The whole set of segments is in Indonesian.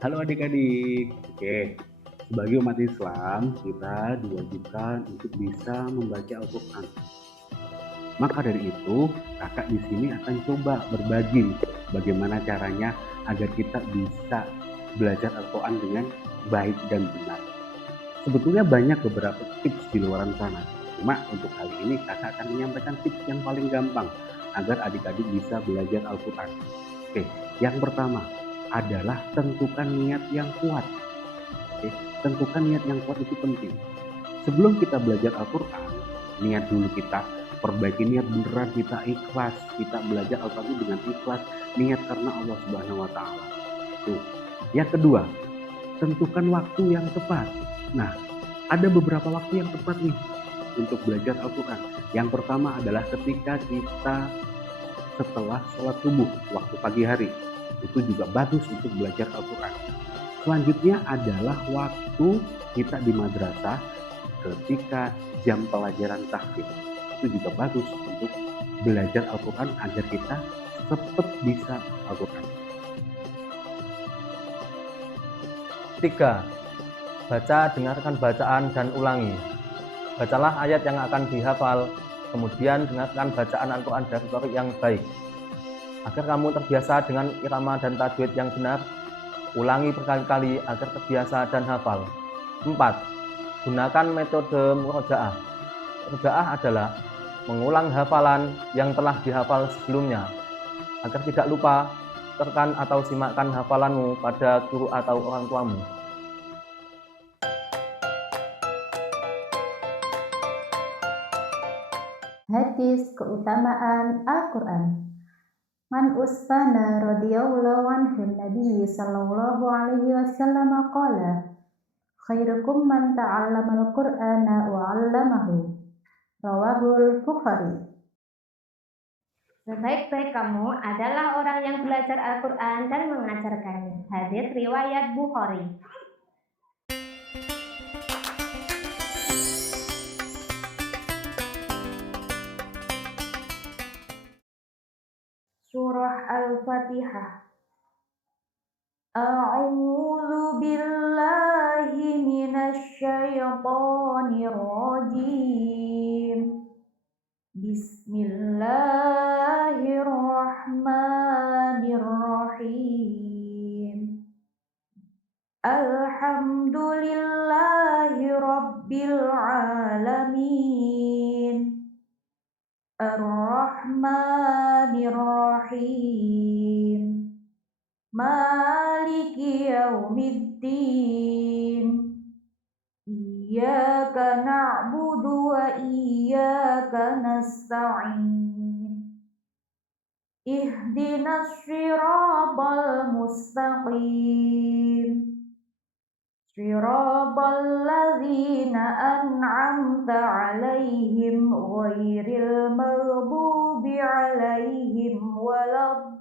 Halo adik-adik. Oke, sebagai umat Islam, kita diwajibkan untuk bisa membaca Al-Quran. Maka dari itu, kakak di sini akan coba berbagi bagaimana caranya agar kita bisa belajar Al-Quran dengan baik dan benar. Sebetulnya banyak beberapa tips di luar sana. Cuma untuk kali ini kakak akan menyampaikan tips yang paling gampang agar adik-adik bisa belajar Al-Quran. Oke, yang pertama adalah tentukan niat yang kuat. Oke, tentukan niat yang kuat itu penting. Sebelum kita belajar Al-Quran, niat dulu kita, perbaiki niat beneran, kita ikhlas, kita belajar Al-Quran dengan ikhlas, niat karena Allah Subhanahu wa Ta'ala. Tuh. Yang kedua, tentukan waktu yang tepat. Nah, ada beberapa waktu yang tepat nih untuk belajar Al-Quran. Yang pertama adalah ketika kita setelah sholat subuh, waktu pagi hari. Itu juga bagus untuk belajar Al-Quran. Selanjutnya adalah waktu kita di madrasah ketika jam pelajaran tahfidz. Itu juga bagus untuk belajar Al-Quran agar kita cepat bisa Al-Quran. 3. Baca, dengarkan bacaan dan ulangi. Bacalah ayat yang akan dihafal, kemudian dengarkan bacaan Al-Quran dari topik yang baik. Agar kamu terbiasa dengan irama dan tajwid yang benar, ulangi berkali-kali agar terbiasa dan hafal. 4. Gunakan metode murojaah. Murojaah adalah mengulang hafalan yang telah dihafal sebelumnya. Agar tidak lupa, terkan atau simakkan hafalanmu pada guru atau orang tuamu. Hadis keutamaan Al-Quran. Man Usfana radhiyallahu anhu Nabi sallallahu alaihi wasallam qala khairukum man ta'allama al-Qur'ana wa 'allamahu. Rawahul Bukhari. Sebaik-baik kamu adalah orang yang belajar Al-Quran dan mengajarkannya. Hadis riwayat Bukhari. Surah Al-Fatihah. A'udzu billahi minasy syaithanir rajim. Bismillahirrahmanirrahim. Alhamdulillahi rabbil alamin. Ar-Rahmanir Rahim. Maliki yaumiddin. Iyyaka na'budu wa iyyaka nasta'in. Ihdinas siratal mustaqim. Siratal ladzina an'amta 'alaihim ghairil maghdubi 'alaihim waladdallin.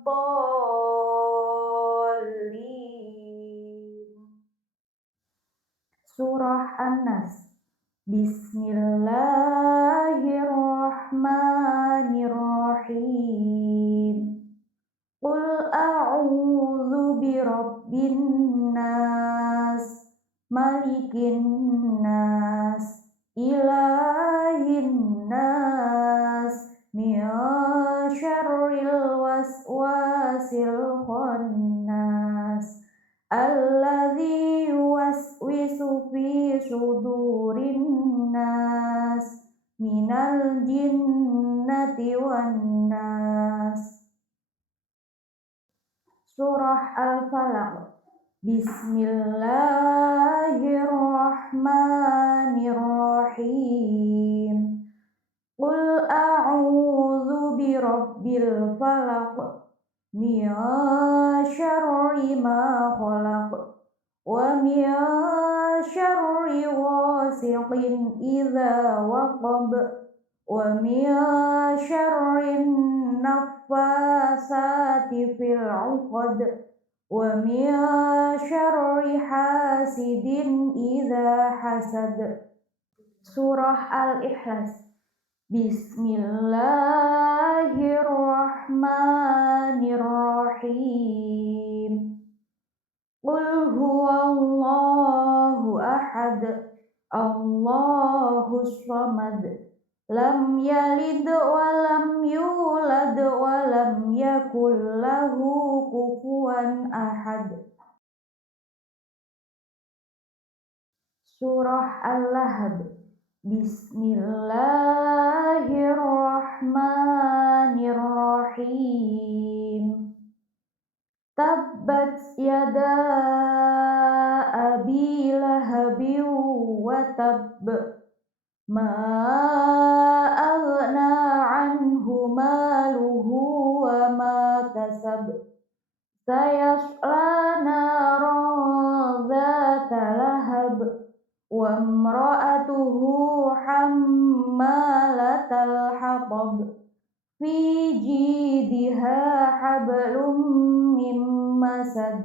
Surah An-Nas. Bismillahirrahmanirrahim. Qul a'udzu birabbin nas, malikin nas, ilahin nas, min syarril waswasil khannas, alladzi yuwaswisu fi sudurin nas, minal jinnati wan nas. Surah Al-Falaq. Bismillahirrahmanirrahim. Qul a'udzu birabbil falaq, min syarri ma khalaq, wa min syarri ghasiqin idza waqab, wa min syarri naffasati fil 'uqad, wa min syarri hasidin idza hasad. Surah Al-Ikhlas. Bismillahirrahmanirrahim. Qul yakul lahu kufuwan ahad. Surah Al-Lahab. Bismillahirrahmanirrahim. Tabbat yada abi lahabin wa tabb. Ma aghna anhu maluhu wa ma kasab. Sayasla naran zata lahab. Wa imra'atuhu hammalatal hatab. Fi jidha hablum mim masad.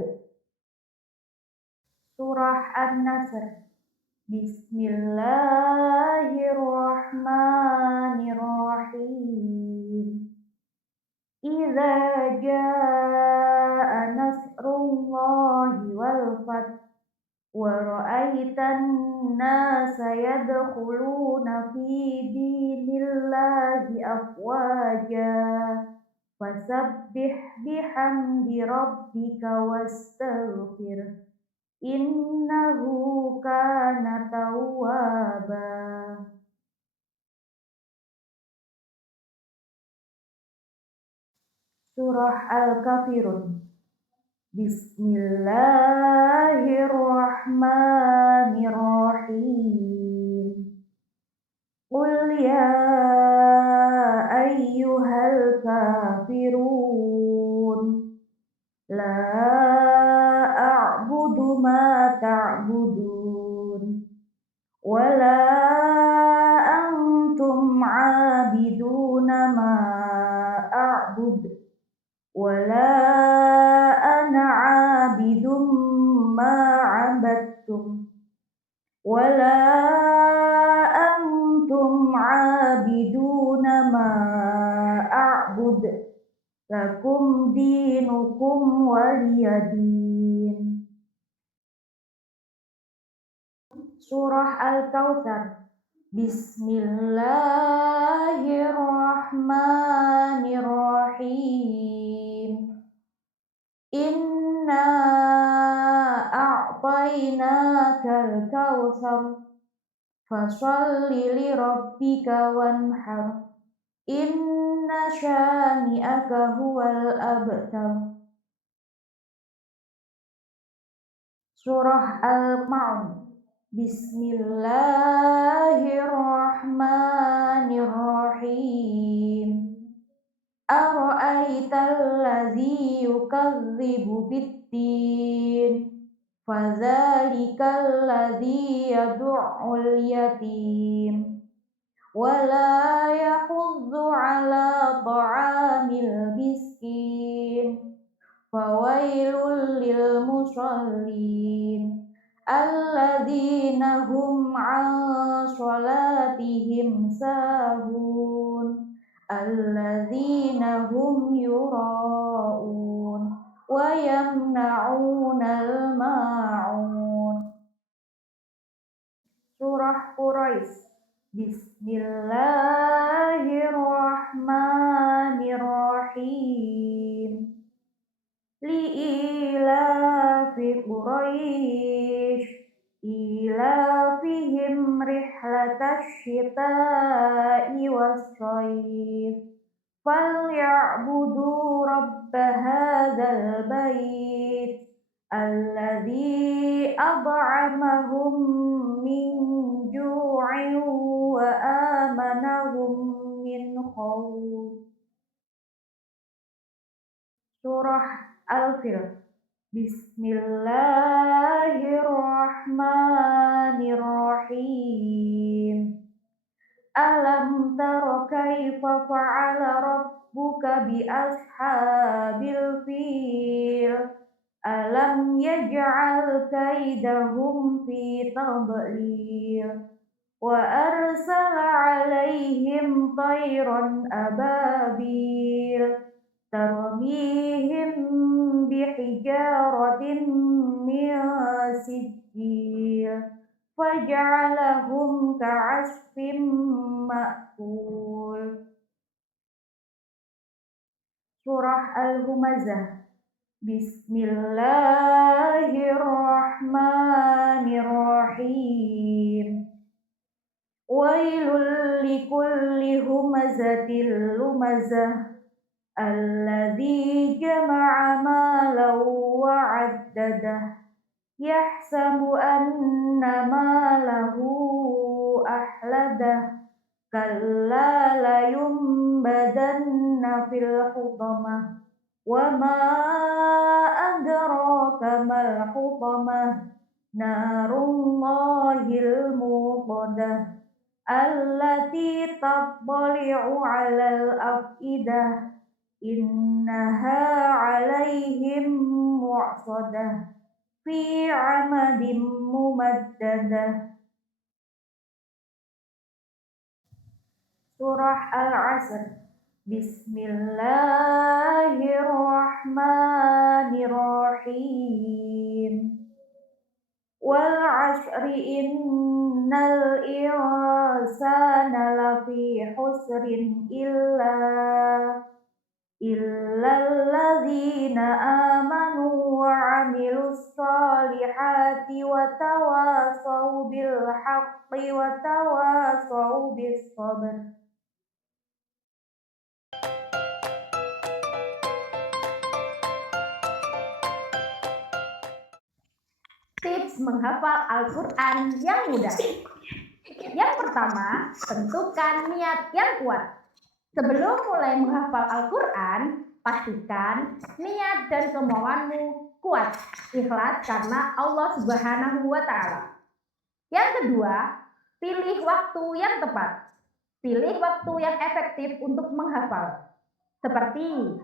Surah An-Nasr. Bismillahirrahmanirrahim. Idza jaa nasrullahi wal fath wa ra'aitan nasa yadkhuluna fi dinillahi afwaja fasabbih bihamdi rabbika wastaghfir innahu kana tawwaba. Surah Al-Kafirun. Bismillahirrahmanirrahim. Qul ya ayyuhal kafirun la a'budu ma ta'budun wa la antum 'abiduna ma a'bud wa la ana 'abidum ma 'abadtum wa la antum 'abiduna ma a'bud lakum dinukum waliyadin. Surah Al-Kautsar. Bismillahirrahmanirrahim. Inna a'tainakal kautsar fasholli li rabbika wanhar. Inna syani'aka huwal abtar. Surah Al-Ma'un. Bismillahirrahmanirrahim. Ara'aital ladzi yukadzibu biddin fadzalikal ladzi yad'ul yatim wala yahuddu ala ta'amil miskin fawailul lil musallin alladzina hum 'an sholatihim sahun alladzina hum yura'un wa yamna'unal ma'un. Surah Quraisy. Bismillahirrahmanirrahim. Li'ilafi Quraisy ilafihim rihlatash syita'i was-shayf falyabudu rabb hadzal bait alladzi at'amahum min ju'in wa amanahum min khauf. Surah Al-Fil. Bismillahirrahmanirrahim. Alam tara kaifa fa'ala rabbuka bi ashabil fil. Alam yaj'al kaidahum fi tadlil. Wa arsala 'alaihim tayran ababil tarmihim bihijaratin min sijil faj'alahum ka'asfin ma'kul. Surah Al-Humazah. Bismillahirrahmanirrahim. Wailul likulli humazatil lumazah alladzi jama'a malan wa 'addadah yahsabu anna malahu ahladah kalla layumbadanna fil hutamah wa ma adraka mal hutamah narullahil muqadah allati tattali'u 'alal afidah innaha 'alaihim mu'sadah fi 'amadin mumaddadah. Surah Al-Asr. Bismillahirrahmanirrahim. Wal 'asri innal insana lafi husrin illalladzina amanu wa 'amilus solihati wa tawasaw bil haqqi wa tawasaw bis sabr. Tips menghafal Al-Quran yang mudah. Yang pertama, tentukan niat yang kuat. Sebelum mulai menghafal Al-Quran, pastikan niat dan kemauanmu kuat, ikhlas karena Allah Subhanahu wa Ta'ala. Yang kedua, pilih waktu yang tepat. Pilih waktu yang efektif untuk menghafal, seperti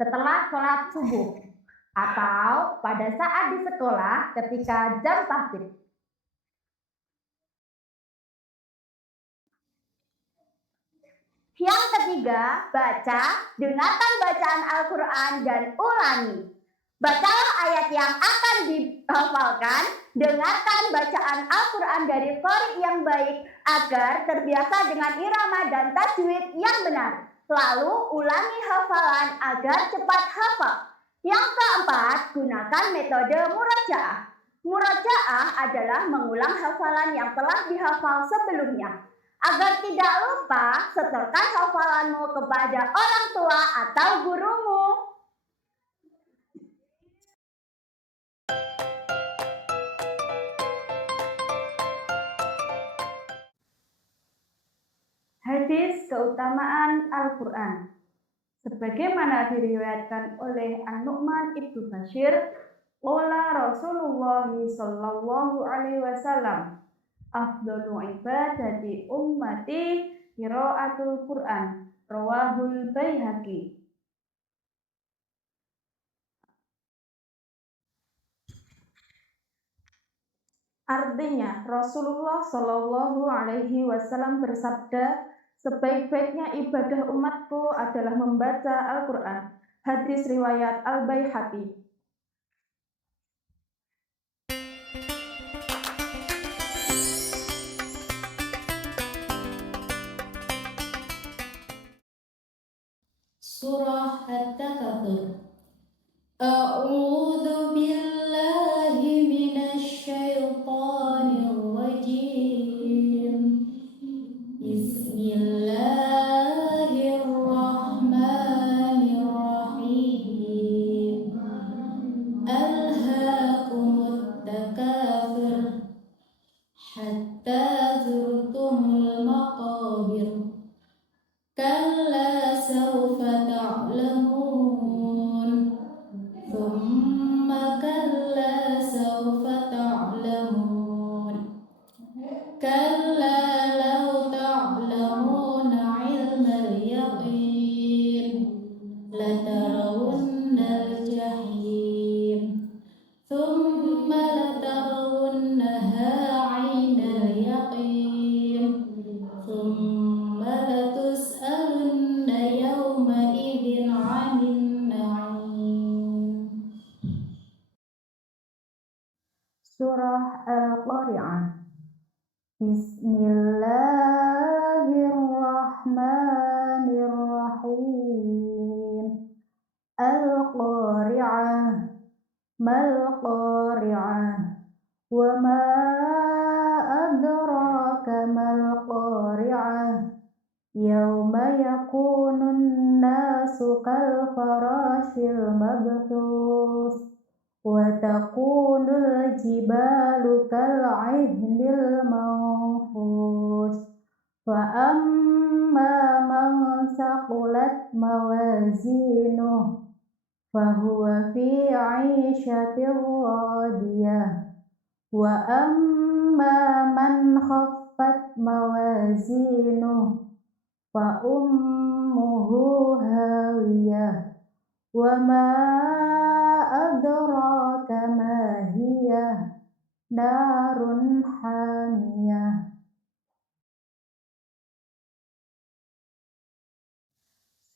setelah sholat subuh atau pada saat di sekolah ketika jam tahfidz. Yang ketiga, baca, dengarkan bacaan Al-Quran dan ulangi. Bacalah ayat yang akan dihafalkan, dengarkan bacaan Al-Quran dari qari yang baik agar terbiasa dengan irama dan tajwid yang benar. Lalu ulangi hafalan agar cepat hafal. Yang keempat, gunakan metode murajaah. Murajaah adalah mengulang hafalan yang telah dihafal sebelumnya. Agar tidak lupa, setorkan hafalanmu kepada orang tua atau gurumu. Hadis keutamaan Al-Quran. Sebagaimana diriwayatkan oleh An-Nu'man ibnu Bashir, qala Rasulullah sallallahu alaihi wasallam, afdalu ibadati ummati qiraatul Quran, rawahul Baihaqi. Artinya, Rasulullah Shallallahu Alaihi Wasallam bersabda, sebaik-baiknya ibadah umatku adalah membaca Al-Quran. Hadis riwayat Al-Baihaqi. Surah At-Takatsur. A'udzu billahi minasy syaithanir rajim. Bismillahirrahmanirrahim. Alhaakumut takatsur hatta zurtumul maqabir. Kalla sawfa ta'lamun. Thumma kalla sawfa ta'lamun. Kalla law ta'lamuna 'ilmal yaqin latarawunnal jahim. Thumma latarawunnaha 'ainal yaqin. Thumma latus'alunna yawma idzin 'anin na'im. Surah Al-Qari'ah. Bismillahirrahmanirrahim. mal qari'ah wa ma adraka mal qari'ah yauma yakunun nasu kal farashil mabthus wa takunul jibalu kal 'ihnil manfush fa amma man saqulat mawazinuhu fahuwa fi 'ishatin radiyah wa amma man khaffat mawazinuhu fa ummuhu hawiyah wa ma adraka ma hiya narun hamiyah.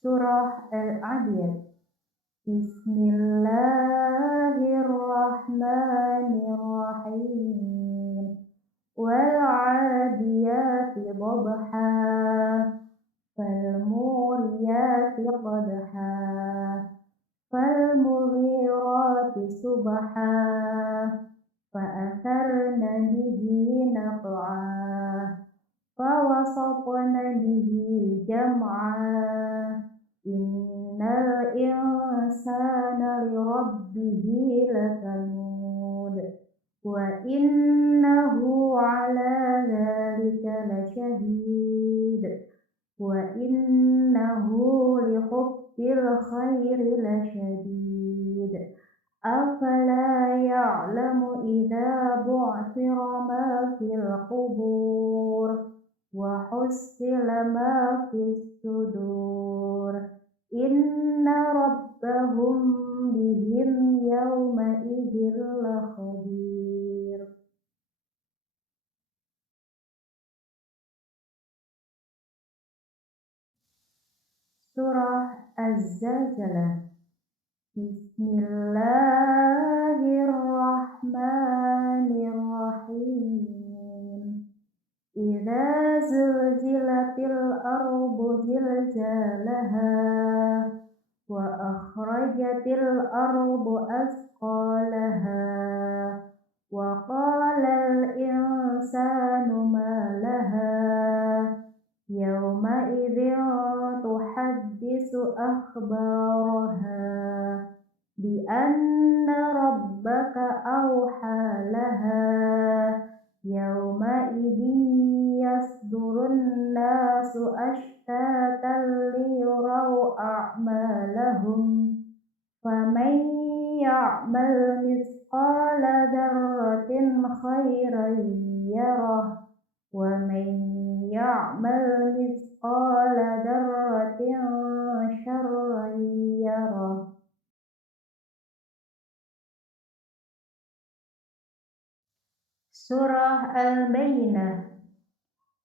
Surah Al-Adiyat. Bismillahirrahmanirrahim. Wal 'adiyati dhabha fal muriyati qadha fal mughirati subha fa atharna bihi naq'a fa wasatna bihi jam'a innal insana li rabbihi lakanud wa innahu ala dzalika lasyahid wa innahu li hubbil khairi lasyadid afala ya'lamu idza bu'thira ma fil qubur wa hussila ma fis sudur inna rabbahum bihim yawma idzin lakhabir. Surah Az-Zalzalah. Bismillahirrahmanirrahim. Idza zulzilatil ardu zilzalaha wa akhrajatil ardu asqalaha wa qalal insanu ma laha yawma idzin tuhaddisu akhbaraha bi anna rabbaka awha laha yawma idzin yasdurun nasu ashtatan liyuraw a'malahum faman ya'mal mithqala dzarratin khairan yarah wa man ya'mal mithqala dzarratin syarran yarah. Surah Al-Bayyinah.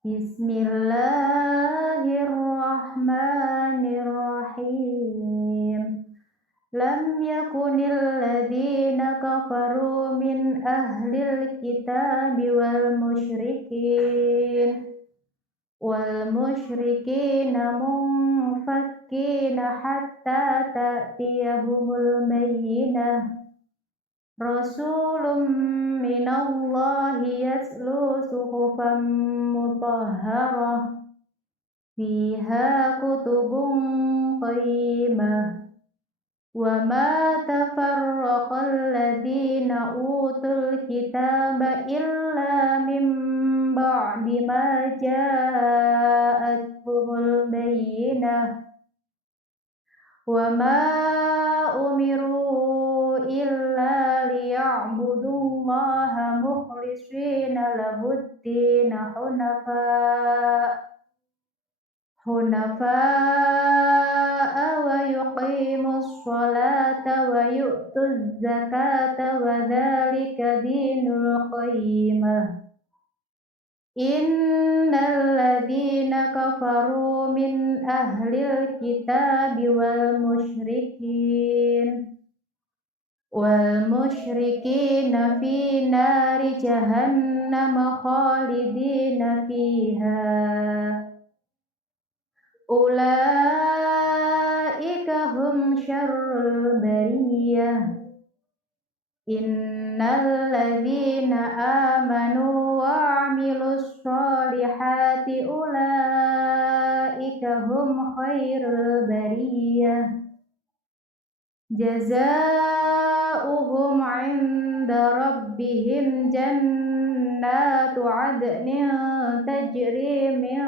Bismillahirrahmanirrahim. Lam yakunil ladzina kafaru min ahlil kitabi wal musyrikina munfakkina hatta ta'tiyahumul bayyinah Rasulun minallahi yatlu suhufan mutahharah fiha kutubun qayyimah wa ma tafarraqal ladzina utul kitaba illa min ba'di ma ja'atuhumul bayyinah wa ma umiru illa liya'budullaha mukhlishina lahuddin hunafa'a wa yuqimus sholata wa yu'tuz zakata wa dzalika dinul qayyimah. Innal ladzina kafaru min ahlil kitabi wal musyrikina fi nari jahannam khalidina fiha ulaika hum syarrul bariyah Innal ladzina amanu wa 'amilus sholihati ulaika hum khairul bariyah. Jazaohum 'inda rabbihim jannatu 'adnin tajri min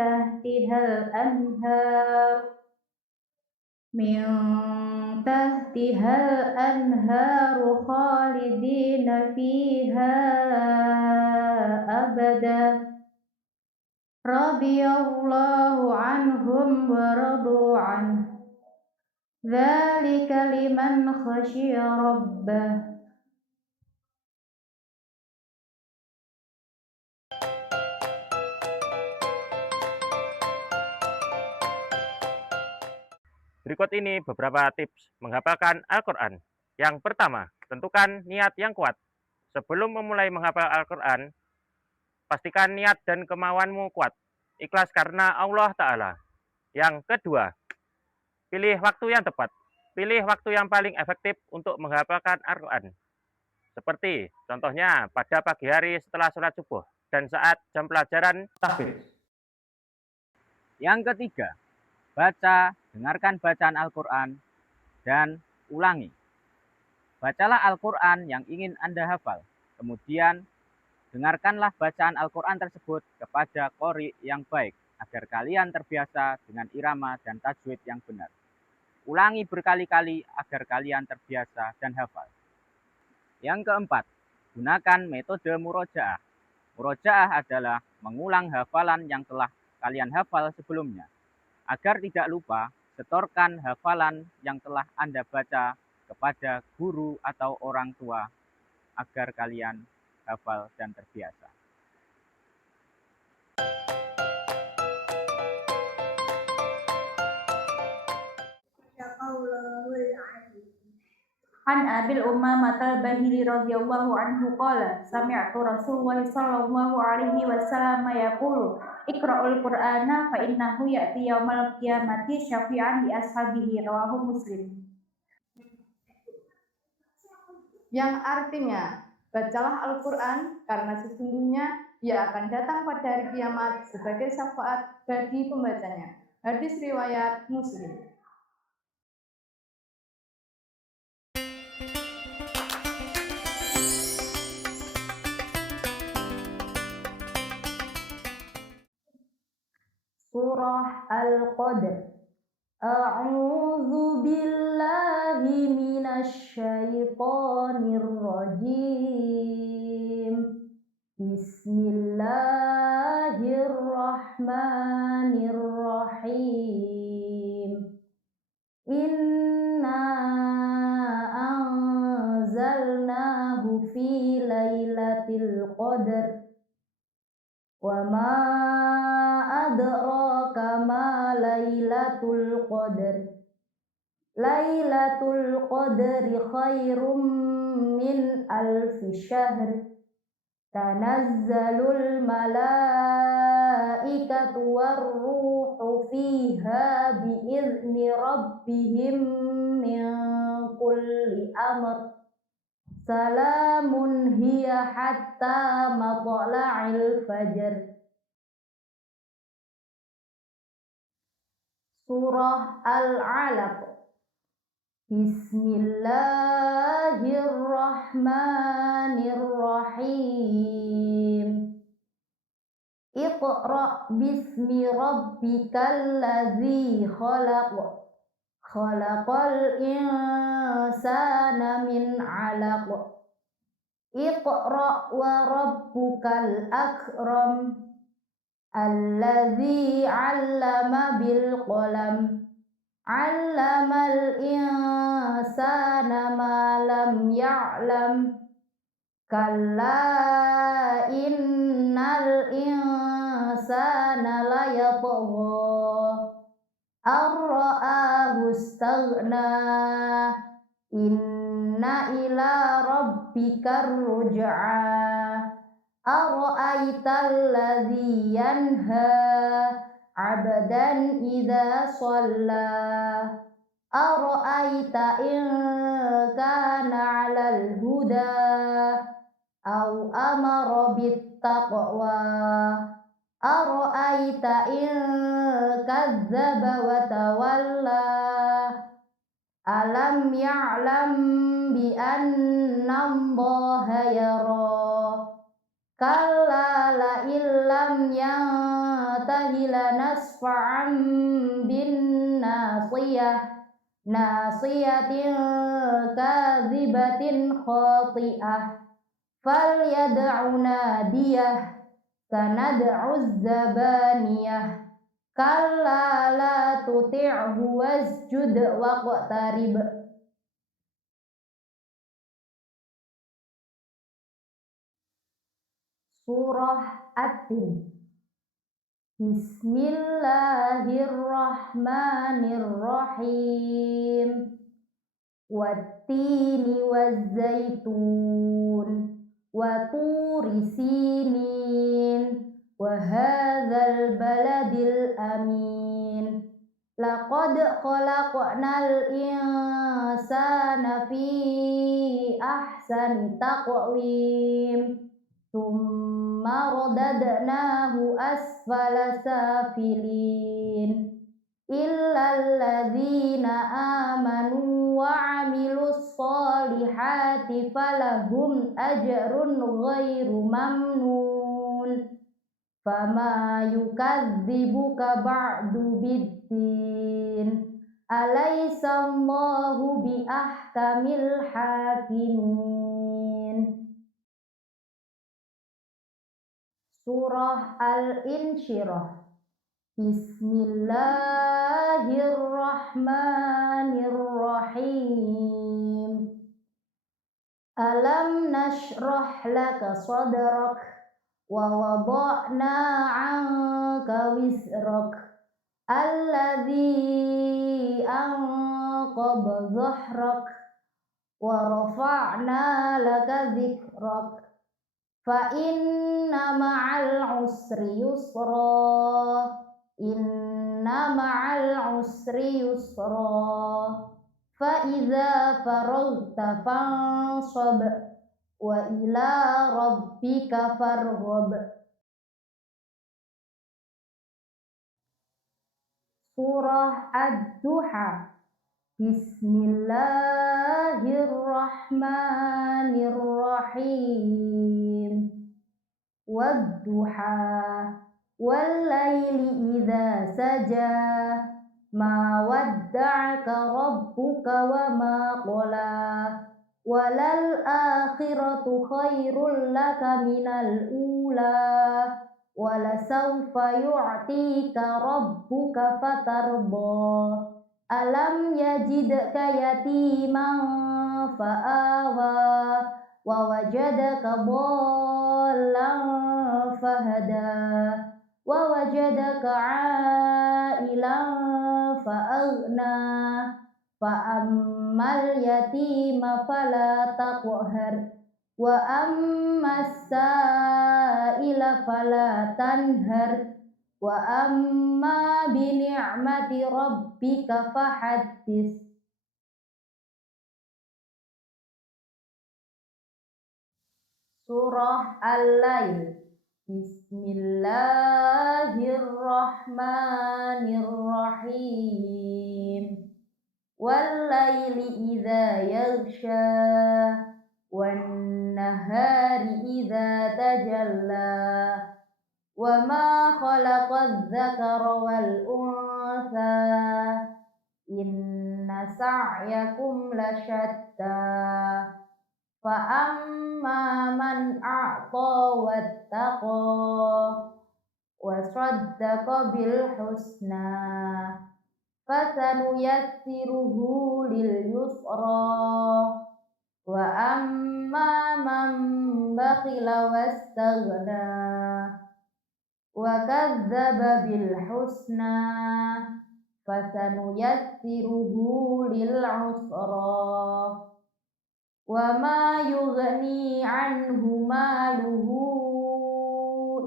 tahtihal anhar khalidina fiha abada. Radiyallahu anhum wa radu anhu. Dzalika liman khasyiya rabbah. Berikut ini beberapa tips menghafalkan Al-Quran. Yang pertama, tentukan niat yang kuat. Sebelum memulai menghafal Al-Quran, pastikan niat dan kemauanmu kuat. Ikhlas karena Allah Ta'ala. Yang kedua, pilih waktu yang tepat. Pilih waktu yang paling efektif untuk menghafalkan Al-Quran. Seperti contohnya pada pagi hari setelah sholat subuh dan saat jam pelajaran tahfidz. Yang ketiga, baca, dengarkan bacaan Al-Quran, dan ulangi. Bacalah Al-Quran yang ingin Anda hafal. Kemudian, dengarkanlah bacaan Al-Quran tersebut kepada qori yang baik, agar kalian terbiasa dengan irama dan tajwid yang benar. Ulangi berkali-kali agar kalian terbiasa dan hafal. Yang keempat, gunakan metode murojaah. Murojaah adalah mengulang hafalan yang telah kalian hafal sebelumnya. Agar tidak lupa, setorkan hafalan yang telah Anda baca kepada guru atau orang tua agar kalian hafal dan terbiasa. An Abil Umamah al-Bahili radhiyallahu anhu qala sami'tu Rasulullah sallallahu alaihi wasallam yaqulu Iqra'ul Qur'ana fa innahu ya'ti yaumal qiyamati syafi'an li ashabihi rawahu Muslim. Yang artinya, bacalah Al-Qur'an karena sesungguhnya ia akan datang pada hari kiamat sebagai syafaat bagi pembacanya. Hadis riwayat Muslim. Surah Al-Qadr. A'udzu billahi minasy syaithanir rajim. Bismillahirrahmanirrahim. Inna anzalnahu fi lailatul qadr. Wa ma adraka ma lailatul qadr. Lailatul qadri khairum min alfi syahr. Tanazzalul malaikatu warruhu fiha biizni rabbihim min kulli amr. Salamun hiya hatta matla'il fajr. Surah Al-Alaq. Bismillahirrahmanirrahim. Iqra' bismi rabbikal ladzi khalaq. Khalaqal insana min 'alaq. Iqra' wa rabbukal akram. Alladzi 'allama bil qalam. 'Allamal insana ma lam ya'lam. Kalla innal insana layatgha. Ar-ra'ahu istaghna. Inna ila rabbikar ruj'a. Ara'aital ladzi yanha 'abdan idza shalla. ara'aita in kana 'alal huda au amara bittaqwa ara'aita in kadzdzaba wa tawalla alam ya'lam bi anna Allaha yara kalla la illam yantahi lanasfa'an bin nasiyatin kadzibatin khati'ah falyad'u nadiyah sanad'u zabaniyah kalla la tuti'hu wasjud waqtarib. Surah At-Tin. Bismillahirrahmanirrahim. Wattini wazzaitun wa turi sinin wa hadzal baladil amin. Laqad khalaqnal insana fi ahsani taqwim. Tsumma radadnahu asfala safilin illal ladzina amanu wa 'amilus solihati falahum ajrun ghairu mamnun fama yukadzibuka ba'du biddin alaysa Allahu bi ahkamil hakimin. Surah Al-Insyirah. Bismillahirrahmanirrahim. Alam nashrah laka sadrak wa wada'na 'anka wizrak alladzi anqadha dhahrak wa rafa'na laka dzikrak fa inna ma'al usri yusra inna ma'al usri yusra fa idza faragta fansab wa ila rabbika farghab. Surah Ad-Duha. Bismillahirrahmanirrahim. Wadduha wallaili idza saja ma wadda'aka rabbuka wa ma qala walal akhiratu khairul laka minal ula wala sawfa yu'tika rabbuka fatarda alam yajidka yatiman fa'awa wa wajadaka dhallan fahada wa wajadaka 'ailan fa'aghna fa'ammal yatima fala taqhar wa ammas sa'ila fala tanhar wa amma bi ni'mati rabbika fahaddits. Surah Al-Lail. Bismillahirrahmanirrahim. Wallaili idza yaghsha wan nahari idza tajalla wa ma khalaqadz dzakara wal untha inna sa'yakum lasyatta fa amma man a'ta wattaqa wa saddaqa bil husna fasanuyassiruhu lil yusra wa amma man bakhila wastaghna wa kadzdzaba bil husna fasanuyassiruhu lil usra wa ma yughni anhu maluhu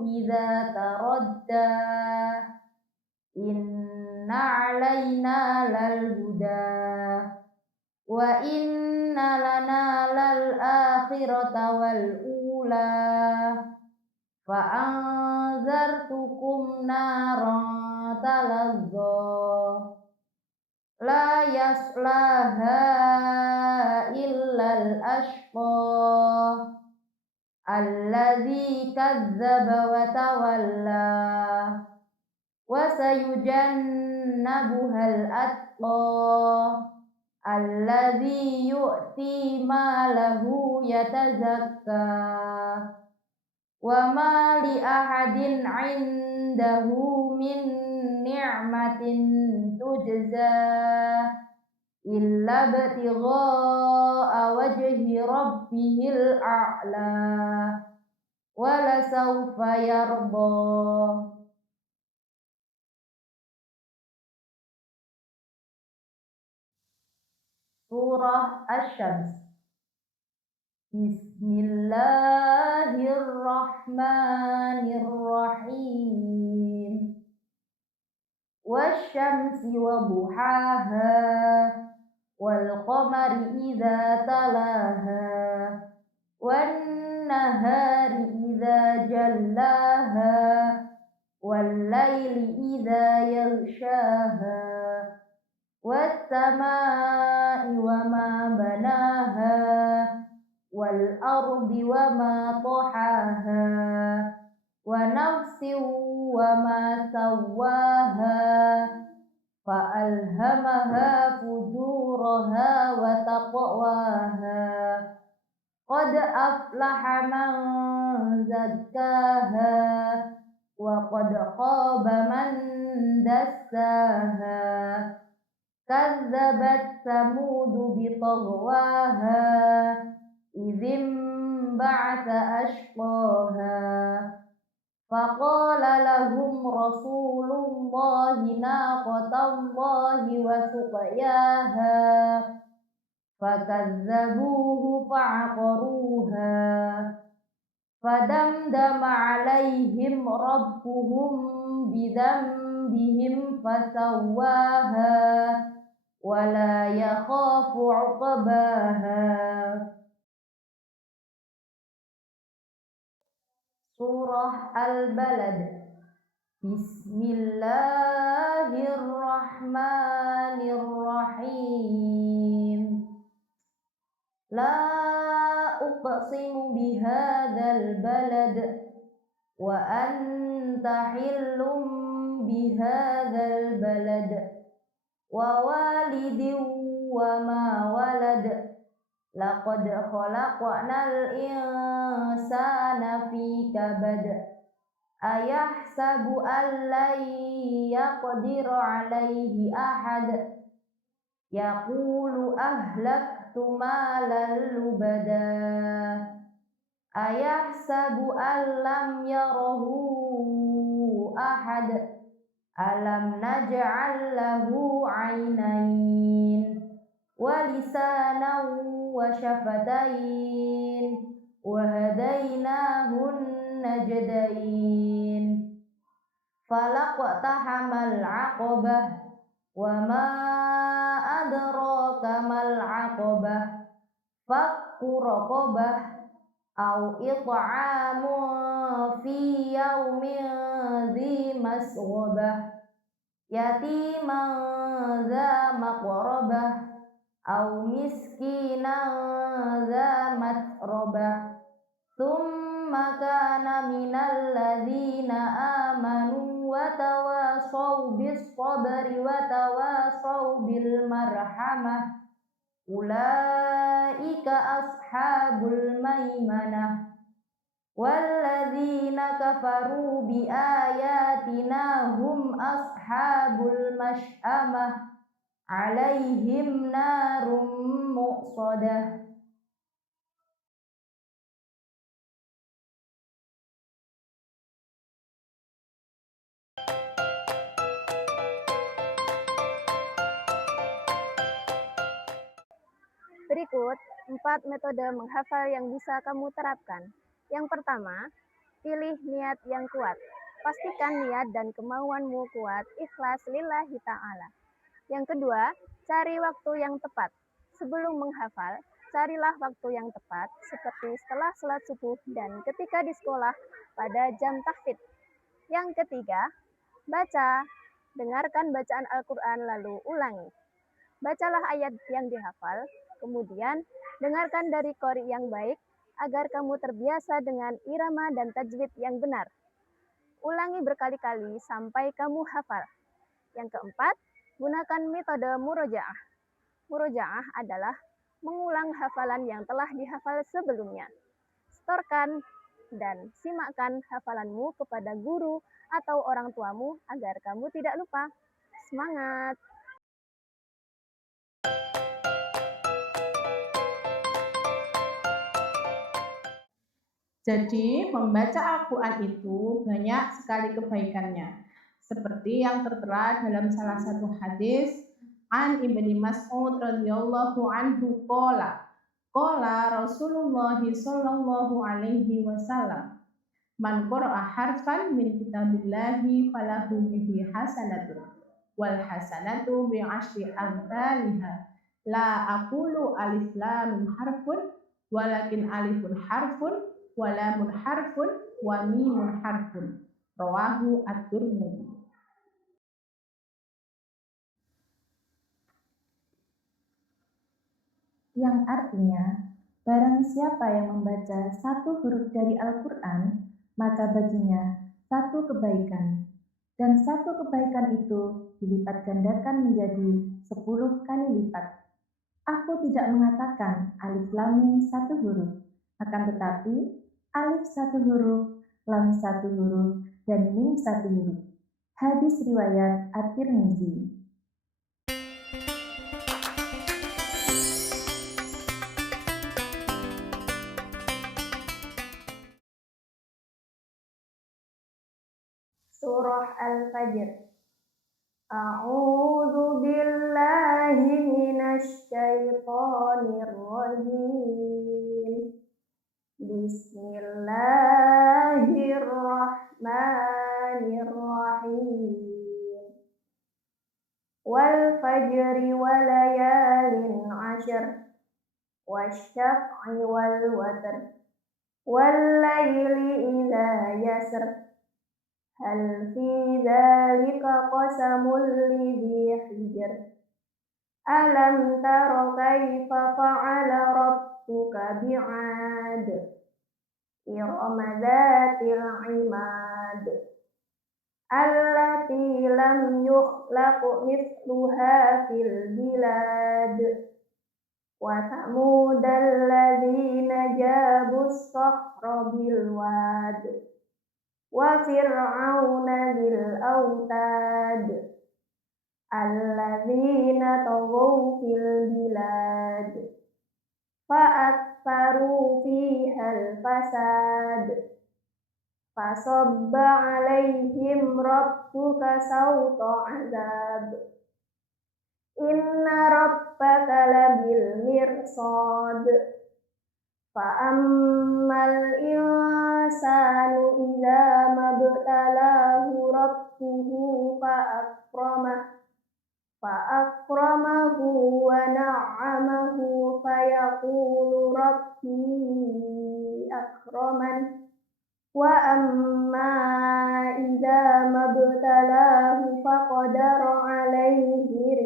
idza taradda inna anna alaina lal huda wa inna lana lal akhirata wal ula fa anzartukum naran talazza la yaslaha illal ashqa alladzi kadzdzaba wa tawalla wa sayujannabuhal atqa alladzi yu'ti malahu yatazakka wa ma li ahadin 'indahu min ni'matin tujza illa ibtigha'a wajhi rabbihil a'la wa la sawfa yarda. Surah Asy-Syams. Bismillahirrahmanirrahim. Wasyamsi wa duhaha wal qamari idza talaha wan nahari idza jallaha wal laili idza yaghshaha was samaa'i wa ma banaha wal ardi wa ma tahaha wa nafsin wa ma sawwaha fa alhamaha fujuraha wa taqwaha qad aflaha man zakkaha wa qad khaba man dassaha kazzabat samudu bitaghwaha idzim ba'atha ashqaha faqala lahum rasulullahi naqatallahi wa suqyaha fakazzabuhu fa'aqaruha fadamdama 'alaihim rabbuhum bidzambihim fasawwaha wa la yakhafu 'uqbaha. Surah Al-Balad. Bismillahirrahmanirrahim. La uqsimu bihadzal balad wa anta hillum bihadzal balad wa walidin wa ma walad laqad khalaqnal insana fi kabad ayahsabu an lan yaqdiru alayhi ahad yaqulu ahlaktu malan lubada ayahsabu an lam yarahu ahad alam naj'al lahu 'ainain wa lisanan wa syafatain wa hadainahun najdain falaqtahamal 'aqabah wa ma adraka mal 'aqabah fakku raqabah au it'amun fi yaumin dhi masghobah yatiman dha maqrabah au miskinan dha matrabah thumma kana minal ladzina amanu wa tawasaw bis sabri wa tawasaw bil marhamah ulaika ashabul maimanah walladzina kafaru bi ayatina hum ashabul mash'amah alaihim narum muqsadah. Berikut 4 metode menghafal yang bisa kamu terapkan. Yang pertama, pilih niat yang kuat. pastikan niat dan kemauanmu kuat, ikhlas lillahi ta'ala. Yang kedua, cari waktu yang tepat. Sebelum menghafal, carilah waktu yang tepat, seperti setelah sholat subuh dan ketika di sekolah pada jam tahfidz. Yang ketiga, baca. Dengarkan bacaan Al-Quran lalu ulangi. Bacalah ayat yang dihafal, kemudian dengarkan dari qori yang baik agar kamu terbiasa dengan irama dan tajwid yang benar. Ulangi berkali-kali sampai kamu hafal. Yang keempat, gunakan metode murojaah. Murojaah adalah mengulang hafalan yang telah dihafal sebelumnya. Setorkan dan simakkan hafalanmu kepada guru atau orang tuamu agar kamu tidak lupa. Semangat! Jadi, membaca Al-Quran itu banyak sekali kebaikannya. Seperti yang tertera dalam salah satu hadis, An Ibni Mas'ud radhiyallahu anhu qala Rasulullah sallallahu alaihi wasallam, man qara'a harfan min kitabillahi falahu bihi hasanatun wal hasanatu bi asyri amsalha. La aqulu alif lam harfun walakin alifun harfun wa lamun harfun wa mimun harfun. Rawahu at-Tirmidzi. Yang artinya, barang siapa yang membaca satu huruf dari Al-Quran, maka baginya satu kebaikan. Dan satu kebaikan itu dilipat gandakan menjadi 10 kali lipat. Aku tidak mengatakan alif lam mim satu huruf, akan tetapi alif satu huruf, lam satu huruf, dan mim satu huruf. Hadis riwayat At-Tirmidzi. Surah Al-Fajr. A'udzu billahi minasy syaithanir rajim. Bismillahirrahmanirrahim. Wal fajri wa layalin 'ashr. Wasyaf'i wal watr. Wal laili idza yasr. Hal fi dzalika qasamul lidzi hijr. Alam tara kaifa fa'ala rabbuka bi'ad. Irama dzatil 'imad. Allati lam yukhlaq mithluha fil bilad. Wa thamudal ladzina jabus sakhra bil wad. Wa fir'auna dzil autad. Alladzina taghaw fil bilad. Fa'aktsaru fihal fasad. Fasabba 'alaihim rabbuka sawta 'adzab. Inna rabbaka labil mirsad. Fa'ammal insanu idza mabtalahu rabbuhu fa'akramahu wa na'amahu fayaqulu rabbi akraman. Wa amma idza mabtalahu faqadara 'alaihi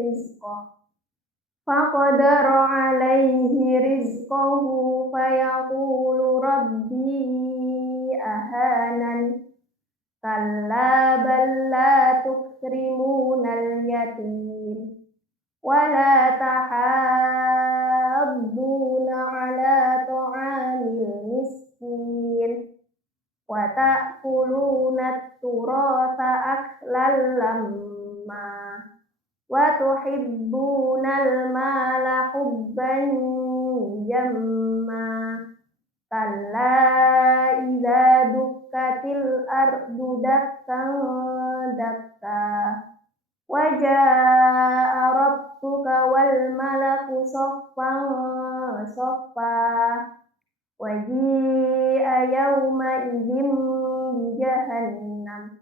rizqahu fayaqulu rabbi ahanan. Kalla bal la tukrimunal yatim wa la tahadduna 'ala ta'amil miskin wa ta'kuluna at-turatha aklan lamma wa tuhibbunal mala hubban jamma. Kalla idza dukkatil ardu dakkan dakka wa jaa'a rabbuka wal malaku saffan saffa wa ji'a yawma idzin bi jahannam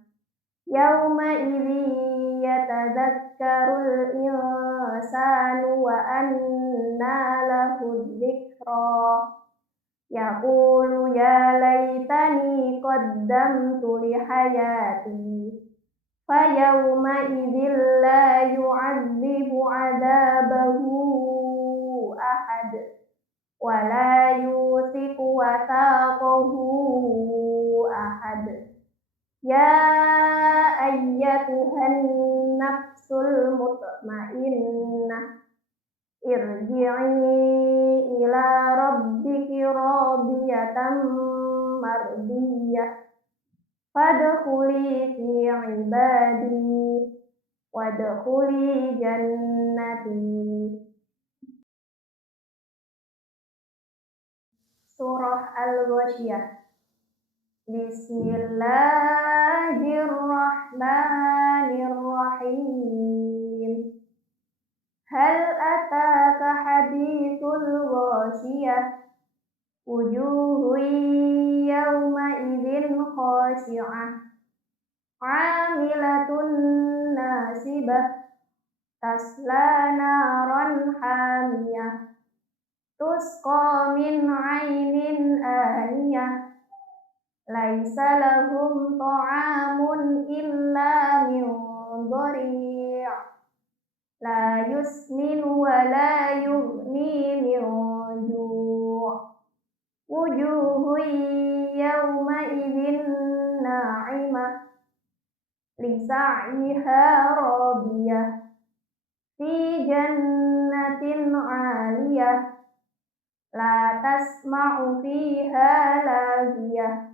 Yaumaidzi yatadzakkarul insanu wa anna lahu dzikra. Yaqulu ya laitani qaddamtu li hayati. Fayawmaidzil la yu'adzibu 'adzabahu ahad wa la yuthiqu wathaqahu ahad. Ya ayyatuhan nafsul mutmainnah irji'i ila rabbiki radiyatan mardiyah fadkhuli fi ibadi wadkhuli jannati. Surah Al-Ghasyiyah. Bismillahirrahmanirrahim. Hal ataka hadithul ghasyiyah. Wujuhun yawma idzin khashi'ah. 'Amilatun nasibah. Tasla naran hamiyah. Tusqa min 'ainin aniyah. Laisa lahum ta'amun illa min dhari'. La yusminu wa la yughni min ju'. Wujuhun yawma idzin na'imah. Li sa'yiha radiyah. Fi jannatin 'aliyah. La tasma'u fiha laghiyah.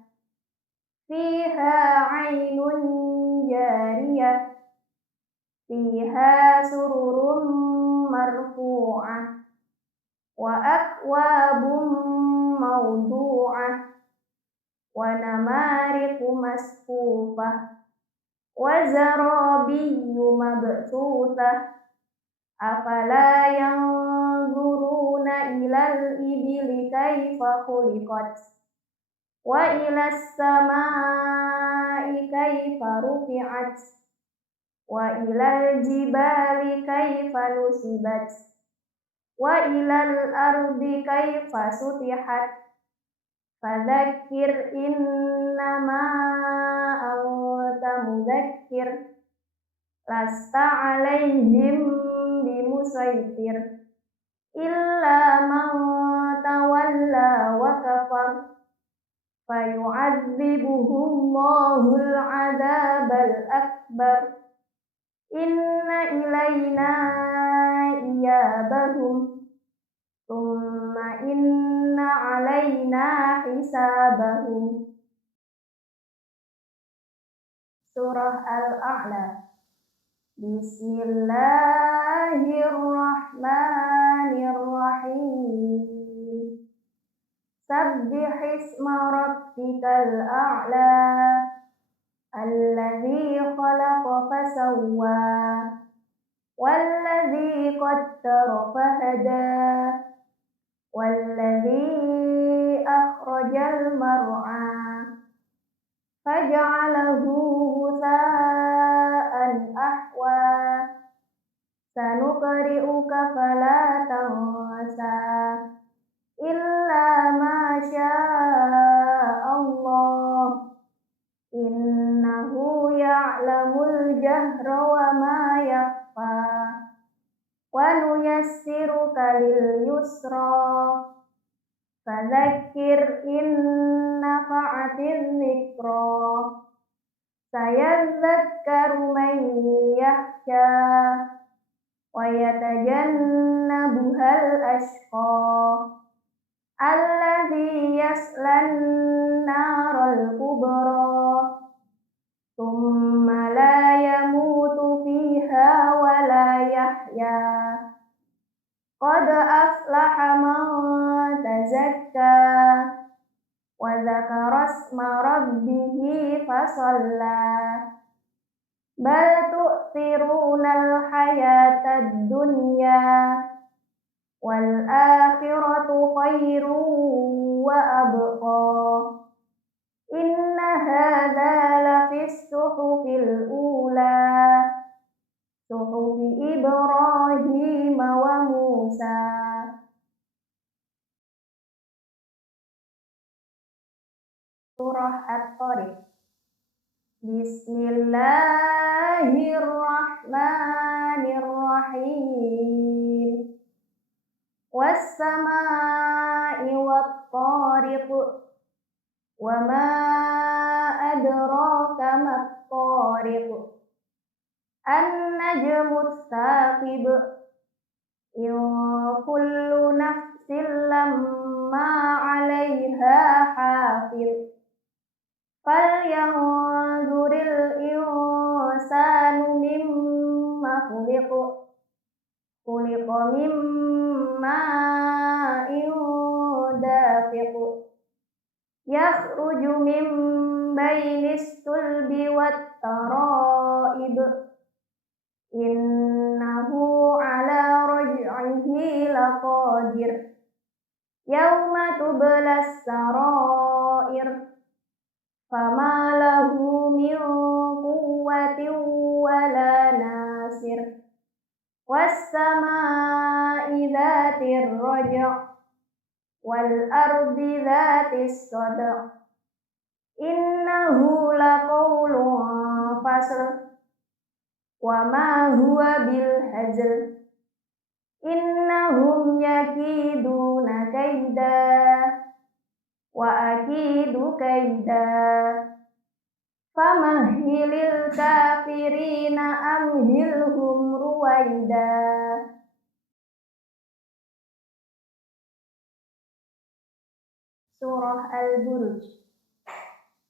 Fiha 'ainun jariyah. Fiha sururun marfu'ah. Wa akwabun mawdu'ah. Wa namariqu masfufah. Wa zarabiyyu mabsuthah. Afala yanzuruna ilal ibili kaifa khuliqat. Wa ilas samai kaifa rufi'at. Wa ilal jibali kaifa nusibat. Wa ilal ardi kaifa sutihat. Fadzakir innama anta mudzakkir. Lasta 'alaihim bimusaitir. Illa man tawalla wa kafar. Fayu'adzibuhullahul 'adzabal akbar. Inna ilaina iyabahum. Thumma inna 'alaina hisabahum. Surah Al-A'la. Bismillahirrahmanirrahim. Sabbihisma rabbikal a'la. Alladzi khalaqa fasawwa. Walladzi qaddara fahada. Walladzi akhrajal mar'a. Faj'alahu ghusa'an ahwa. Sanuqri'uka fala tansa. Illa ma syaa Allah. Innahu ya'lamul jahra wa ma yakhfa. Wa nuyassiruka lil yusra. Fadzakir in nafa'atiz dzikra. Sayadzakkaru man yakhsha. Wa yatajannabuhal ashqa. Alladzi yaslan naral kubra. Tsumma la yamutu fiha wa la yahya. Qad aflaha man tazakka. Wa dzakara asma rabbih fasalla. Bal tu'thirunal hayatad dunya. Wal akhiratu khairun wa abqa. Inna hadza lafis suhufil suhufil ula suhufi Ibrahim wa Musa. Surah At-Tariq. Bismillahirrahmanirrahim. Was-samaa'i wat-tariq. Wa ma adraka mat-tariq. An-najmus saqib. In kullu nafsin lamma 'alaiha hafiz. Falyanzuril insanu mimma khuliqa. Khuliqa mimma dafiq. Yakhruju min bainis sulbi wat tara'ib. Innahu ala raj'ihi laqadir. Yauma tublas sarair. Fama lahu min quwwatin wala nasir. Was-samaa'i dzatir raj' wal ardi dzatis sadq. Innahu laqawlun fasl. Wa ma huwa bil hazl. Innahum yakiduna kaida. Wa akidu kaida. Famahhilil kafirina amhilhum ruwaida. Surah Al-Buruj.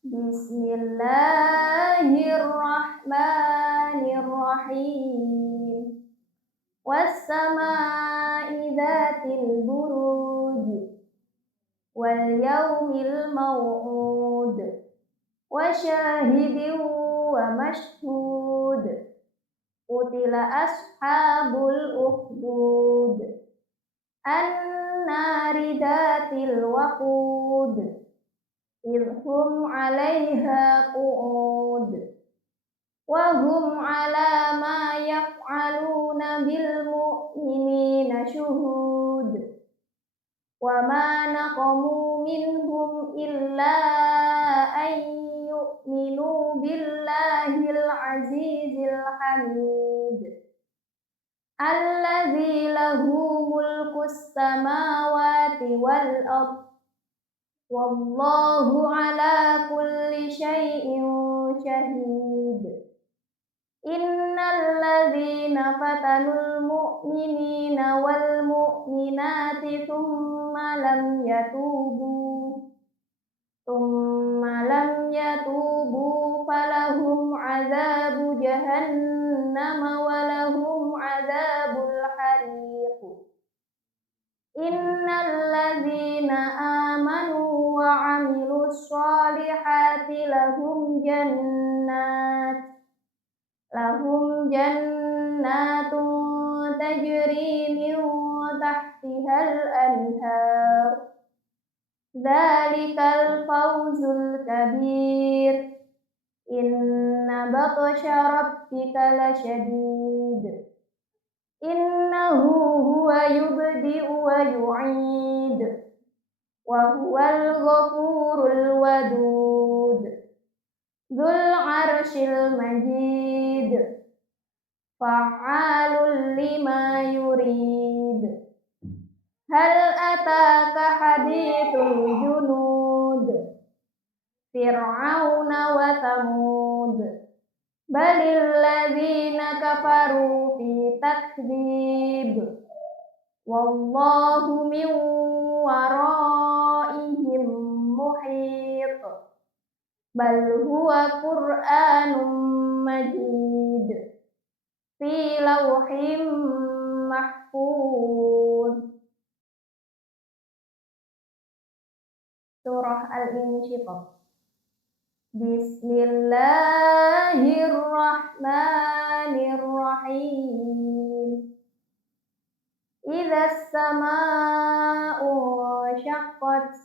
Bismillahirrahmanirrahim. Was-samaa'i dzatil buruj. Wal yaumil maw'ud. Wa syahidin wa mashhud. Qutila ashabul ukhdud. An-nari dzatil waqud. Idhum 'alaiha qu'ud. Wa hum 'ala ma yaf'aluna bil mu'minina syuhud. Wa ma naqamu minhum illa an yu'minu billahil azizil hamid. Alladzi lahu mulkus samawati wal ardh. Wallahu ala kulli syai'in syahid. Innal ladzina fatanul mu'minina wal mu'minati thumma lam yatubu falahum azabu jahannam wa lahum azabul hariq. Innal ladzina amanu wa 'amilus sholihati lahum jannatun tajri min tahtihal anhar. Dzalikal fawzul kabir. Inna batsha rabbika lasyadid. Innahu huwa yubdi'u wa yu'id. Wa huwal ghafurul wadud. Dzul 'arsyil majid. Fa'alul lima yurid. Hal ataka hadithul junud. Fir'auna wa Thamud. Balil ladzina kafaru fi takdzib. Wallahu min waraihim muhit. Bal huwa Qur'anum majid. Fi lawhim mahfuz. Surah Al-Insyiqaq. Bismillahirrahmanirrahim. Idzas samaa'u syaqqat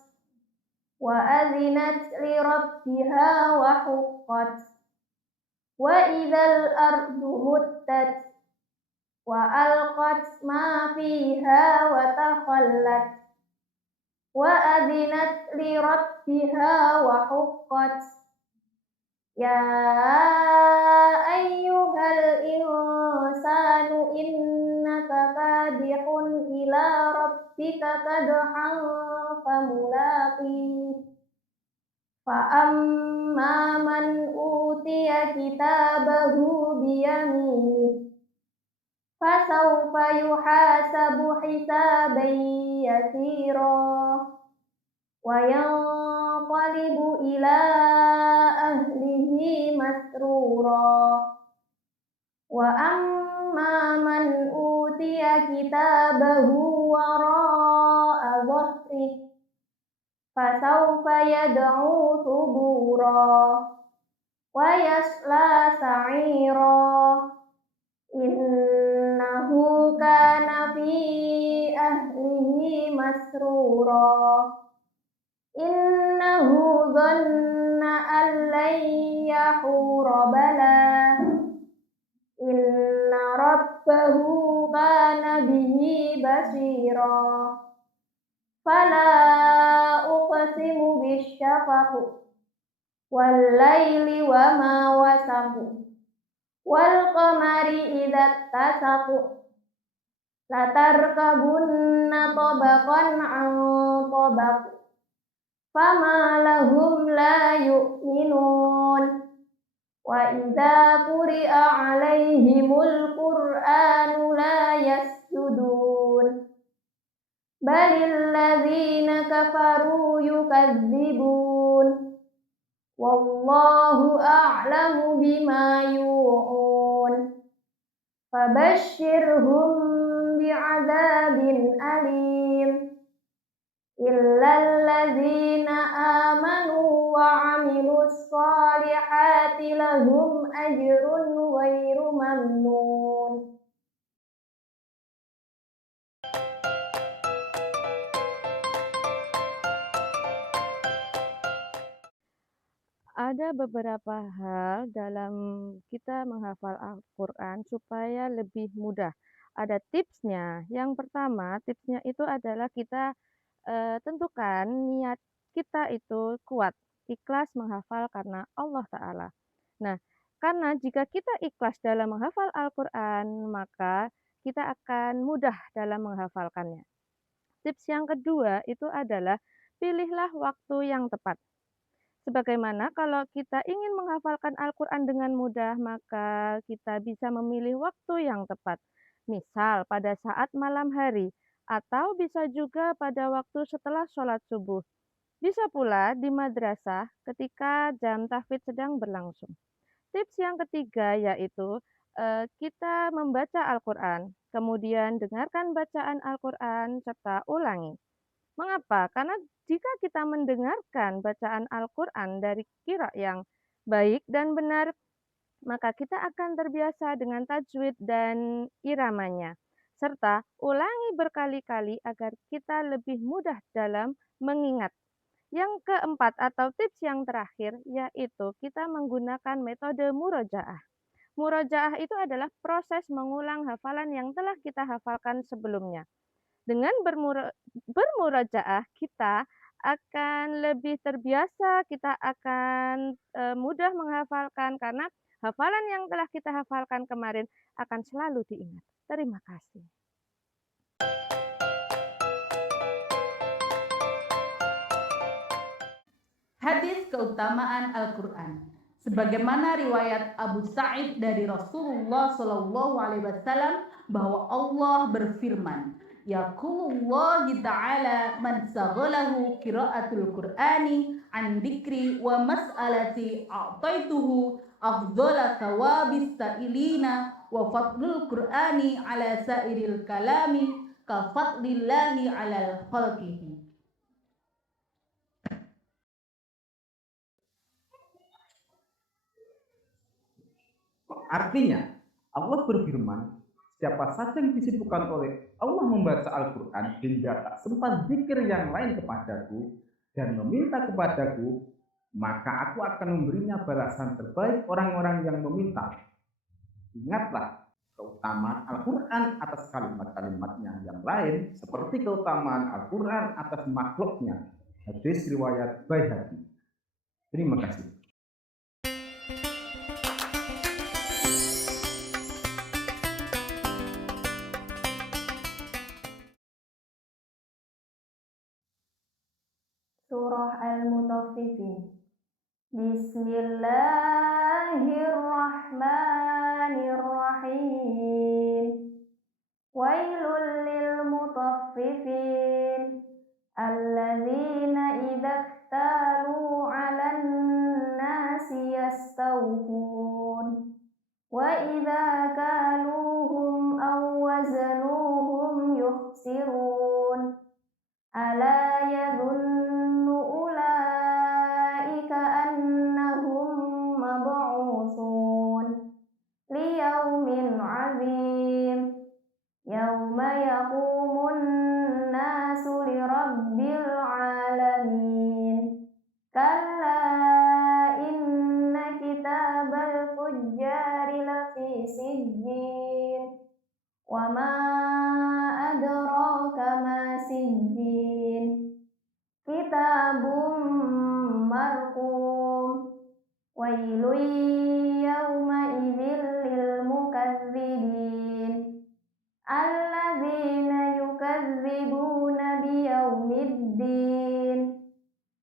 wa adzinat li rabbiha wa huqqat. وإذا الأرض مدت وألقت ما فيها وتخلت وأذنت لربها وحقت يا أيها الإنسان إنك كادح إلى ربك كدحا فملاقيه فأما من أوتي كتابه بيمينه فسوف يحاسب حسابا يسيرا وينقلب إلى أهله مسرورا وأما من أوتي كتابه وراء ظهره فسوف يدعو ثبورا ويصلى سعيرا إنه كان في أهله مسرورا إنه ظن أن لن يحور بلى إن ربه كان به بصيرا فلا أقسم بالشفق والليل وما وسق والقمر إذا اتسق لتركبن طبقا عن طبق فما لهم لا يؤمنون وإذا قرئ عليهم القرآن لا يسجدون بل الذين كفروا يكذبون والله أعلم بما يوعون فبشرهم بعذاب أليم إلا الذين آمنوا وعملوا الصالحات لهم أجر غير ممنون. Ada beberapa hal dalam kita menghafal Al-Quran supaya lebih mudah. Ada tipsnya. Yang pertama, tipsnya itu adalah kita tentukan niat kita itu kuat, ikhlas menghafal karena Allah Ta'ala. Nah, karena jika kita ikhlas dalam menghafal Al-Quran, maka kita akan mudah dalam menghafalkannya. Tips yang kedua itu adalah pilihlah waktu yang tepat. Sebagaimana kalau kita ingin menghafalkan Al-Quran dengan mudah, maka kita bisa memilih waktu yang tepat. Misal pada saat malam hari, atau bisa juga pada waktu setelah sholat subuh. Bisa pula di madrasah ketika jam tahfidz sedang berlangsung. Tips yang ketiga yaitu kita membaca Al-Quran, kemudian dengarkan bacaan Al-Quran serta ulangi. Mengapa? Karena jika kita mendengarkan bacaan Al-Quran dari qira yang baik dan benar, maka kita akan terbiasa dengan tajwid dan iramanya. Serta ulangi berkali-kali agar kita lebih mudah dalam mengingat. Yang keempat atau tips yang terakhir yaitu kita menggunakan metode murojaah. Murojaah itu adalah proses mengulang hafalan yang telah kita hafalkan sebelumnya. Dengan bermurojaah kita akan lebih terbiasa, kita akan mudah menghafalkan karena hafalan yang telah kita hafalkan kemarin akan selalu diingat. Terima kasih. Hadis keutamaan Al-Quran. Sebagaimana riwayat Abu Sa'id dari Rasulullah SAW bahwa Allah berfirman, Yaqulullah ta'ala man saghalahu qiraatul Qur'ani an dzikri wa mas'alati a'taituhu afdhala thawabis sa'ilina wa fadlul Qur'ani ala sa'iril kalami ka fadlillahi ala khalqihi. Artinya, Allah berfirman, siapa saja yang disibukkan oleh Allah membaca Al-Quran hingga tak sempat zikir yang lain kepadaku dan meminta kepadaku, maka aku akan memberinya balasan terbaik orang-orang yang meminta. Ingatlah keutamaan Al-Quran atas kalimat-kalimatnya yang lain, seperti keutamaan Al-Quran atas makhluknya. Hadis riwayat Baihaqi. Terima kasih. Surah Al-Mutaffifin. Bismillahirrahmanirrahim. Wailul lil mutaffifin alladzina idza iktalu 'alan nasi yastawfun wa idza kaluhum aw wazanuhum yukhsirun. Ala yadhunnu ulaika annahum mab'utsun liyaumin 'adzim yauma yaqumun nasu lirabbil 'alamin. Kalla inna kitabal fujjari lafi sijjin wa ma adraka ma sijjin kitabum marqum wailun yawma idzil lil mukadzibin alladzina yukadzibuna biyaumiddin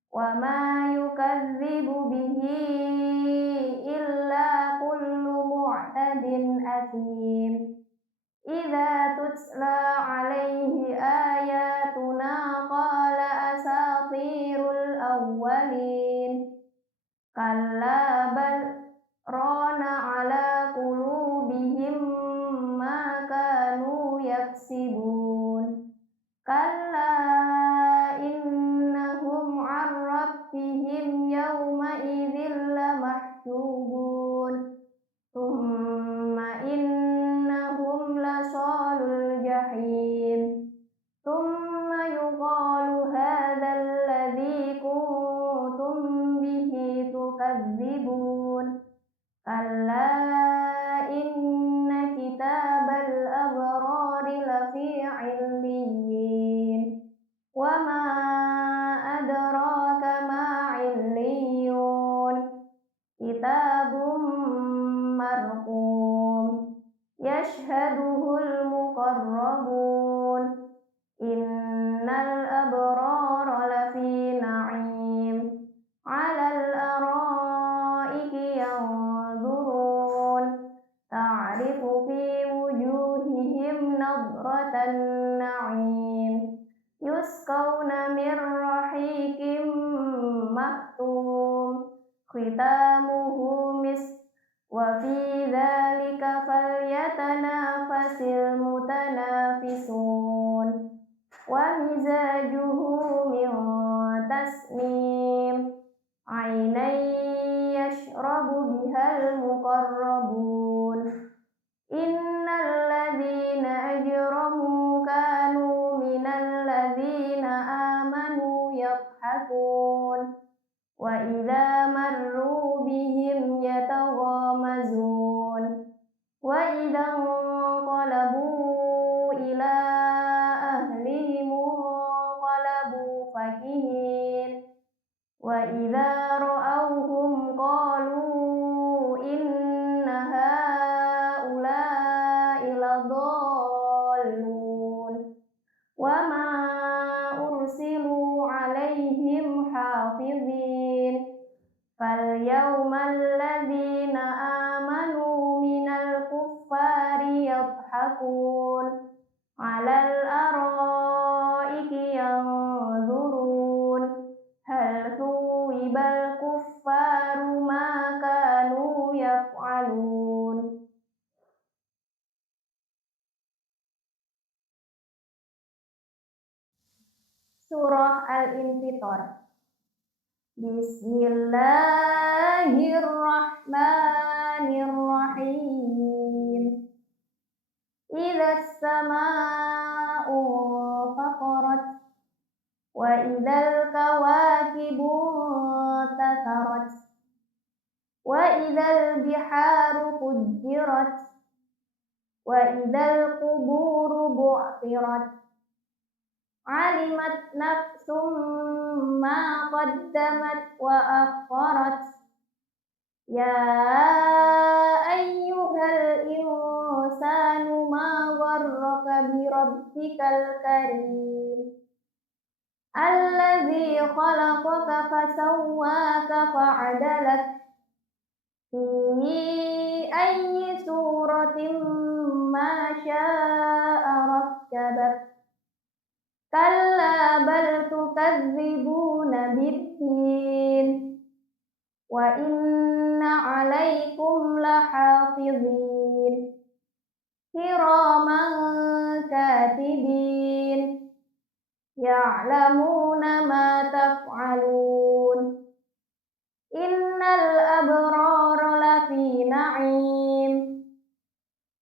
wa ma yukadzibu bihi illa kullu mu'tadin athim. Idza tutla 'alaihi ayatuna qala asatirul awwalin. Kalla bal rana 'ala qulubihim ma kanu yaksibun. Kalla innahum 'an rabbihim yawma idzil lamahjubun. Tsumma innahum lasalul jahim. Tsumma yuqalu hadzal ladzi kuntum bihi tukadzibun. Kalla inna kitabal abrari lafi 'illiyyin. Wa ma adraka ma 'illiyun. Kitabum marqum yashhaduhul muqarrabun. Innal abrara lafi na'im 'alal araiki yanzurun. Ta'rifu fi wujuhihim nadratan na'im. Yusqawna min rahiqim mahtum. Khitamuhu misk. Wa fi dzalika falyatanafasil mutanafisun. Wa mizajuhu min tasnim. 'Ainan yashrabu bihal muqarrabun. Innal ladzina ajramu kanu minal ladzina amanu yadhhakun. Wa idza marru bihim yataghamazun. Wa idza qalabu ila ahlihim qalabu fakihin. Wa idza ra'awhum qalu inna haula'i ladallun. Wa ma ursilu 'alaihim hafizin. Fal yawmal ladzina amanu minal kuffari yadhhakun 'alal araiki yanzurun. Hal thuwibal kuffaru ma kanu yaf'alun. Surah Al-Infitor. Bismillahirrahmanirrahim. Idzas samaa'u fatarat wa idzal kawakibu tatarat وإذا القبور بعثرت علمت نفس ما قدمت وأخرت يا أيها الإنسان ما غرك بربك الكريم الذي خلقك فسواك فعدلك في أي سورة ما شاء ركبك كلا بل تكذبون بالدين وإن عليكم لحافظين كراما كاتبين يعلمون ما تفعلون إن الأبرار لفي نعيم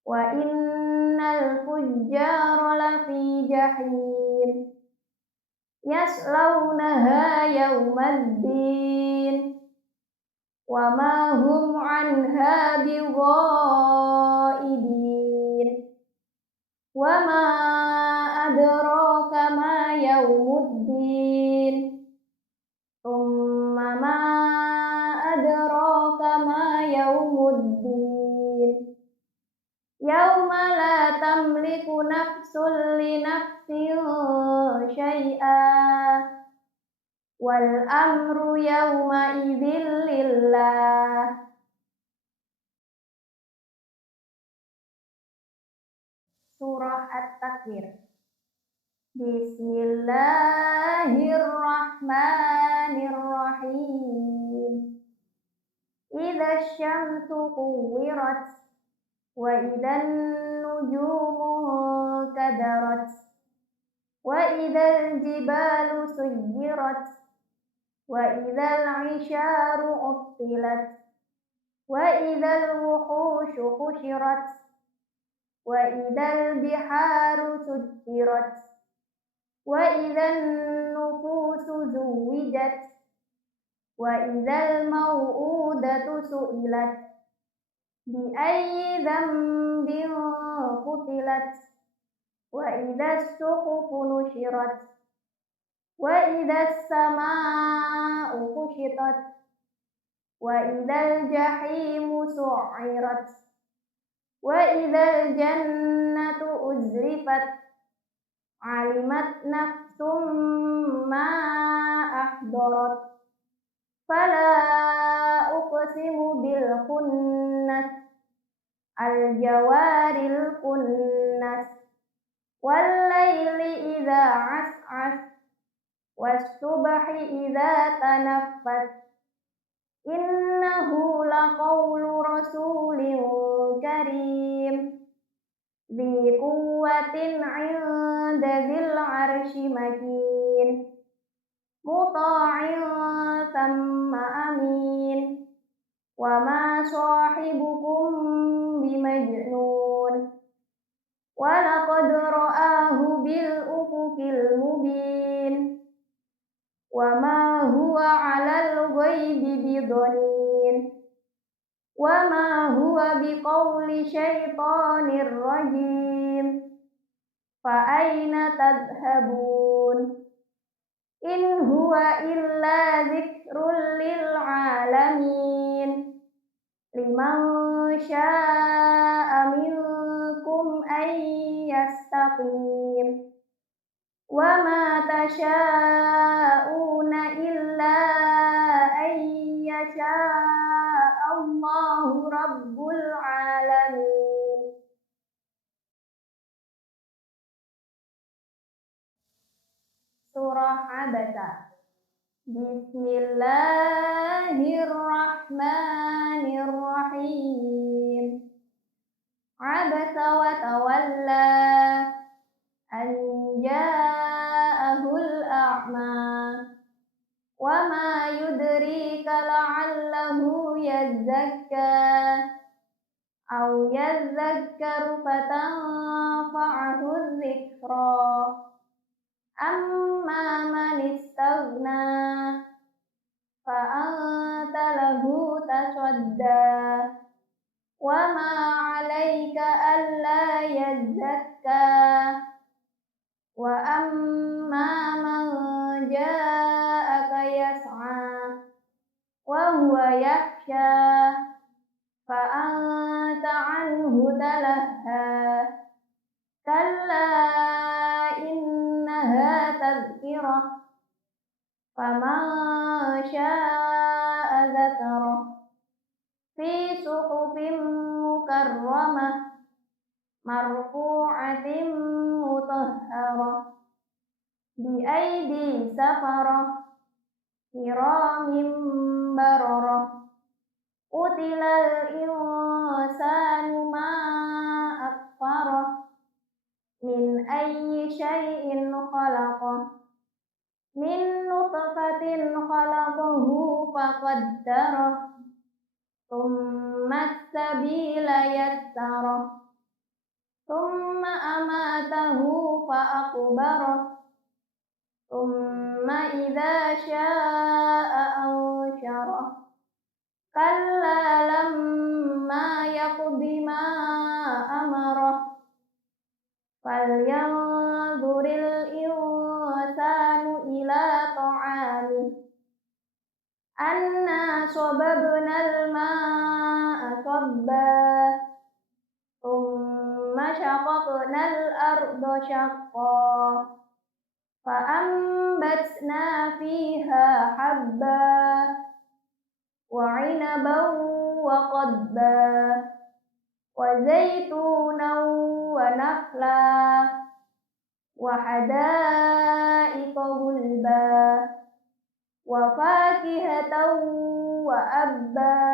وإن الفجار لفي جحيم يصلونها يوم الدين وما هم عنها بغائبين وما أدراك ما يوم الدين ثم ما أدراك ما يوم الدين يوم لا تملك نفس لنفس شيئا والأمر يومئذ لله. Surah At-Takwir. Bismillahirrahmanirrahim. Idza syamsu kuwirat wa idzan nujumu kadarat wa idzal jibalu suyirat wa idzal isyaru uttilat wa idzal wuhushu husyirat wa idzal biharu sujjirat wa idzan nufusu zuwijat wa idzal mau'udatu su'ilat bi ayyi dzambin qutilat wa idzas suhufu nusyirat wa idzas samaa'u kushitat wa idzal jahimu su'irat wa idzal jannatu uzlifat alimat nafsum ma ahdarat fala uqsimu bil khunnas al jawaril kunnas wal laili idza as'as was subhi idza tanaffas innahu laqawlu rasulin karim dzi quwwatin 'inda dzil 'arsy makin muta'in thumma amin wa ma sahibukum bimajnun wa laqad ra'ahu bil ufuqil mubin wa ma huwa 'alal ghaibi bidhanin wa ma huwa biqauli syaitonir rajim fa aina tadhhabun in huwa illa dzikrul lil alamin liman syaa'a minkum ay yastaqim wa ma tasyaa'una illa ay yasha'a Allahu rabbul alamin. Surah Abasa. Bismillahirrahmanirrahim. Abasa wa tawalla an ja'ahul a'ma wa ma yudrika la'allahu yazzakka aw yadhakkaru fatanfa'ahu dzikra amma man istaghna fa anta lahu tasadda wa ma 'alaika alla يزكى وأما من جاءك يسعى وهو يخشى فأنت عنه تلهى كلا إنها تذكرة فمن شاء ذكره في صحف مكرمة مرفوعة مطهرة بأيدي سفرة كرام بررة قتل الإنسان ما أكفره من أي شيء خلقه من نطفة خلقه فقدره ثم السبيل يسره ثم أماته فأقبره ثم إذا شاء أنشره كلا لما يقض ما أمره فلينظر الإنسان إلى طعامه أنا صببنا الماء صبا ثم شققنا الأرض شقا فأنبتنا فيها حبا وعنبا وقضبا وزيتونا ونخلا وحدائق غلبا وفاكهة وأبا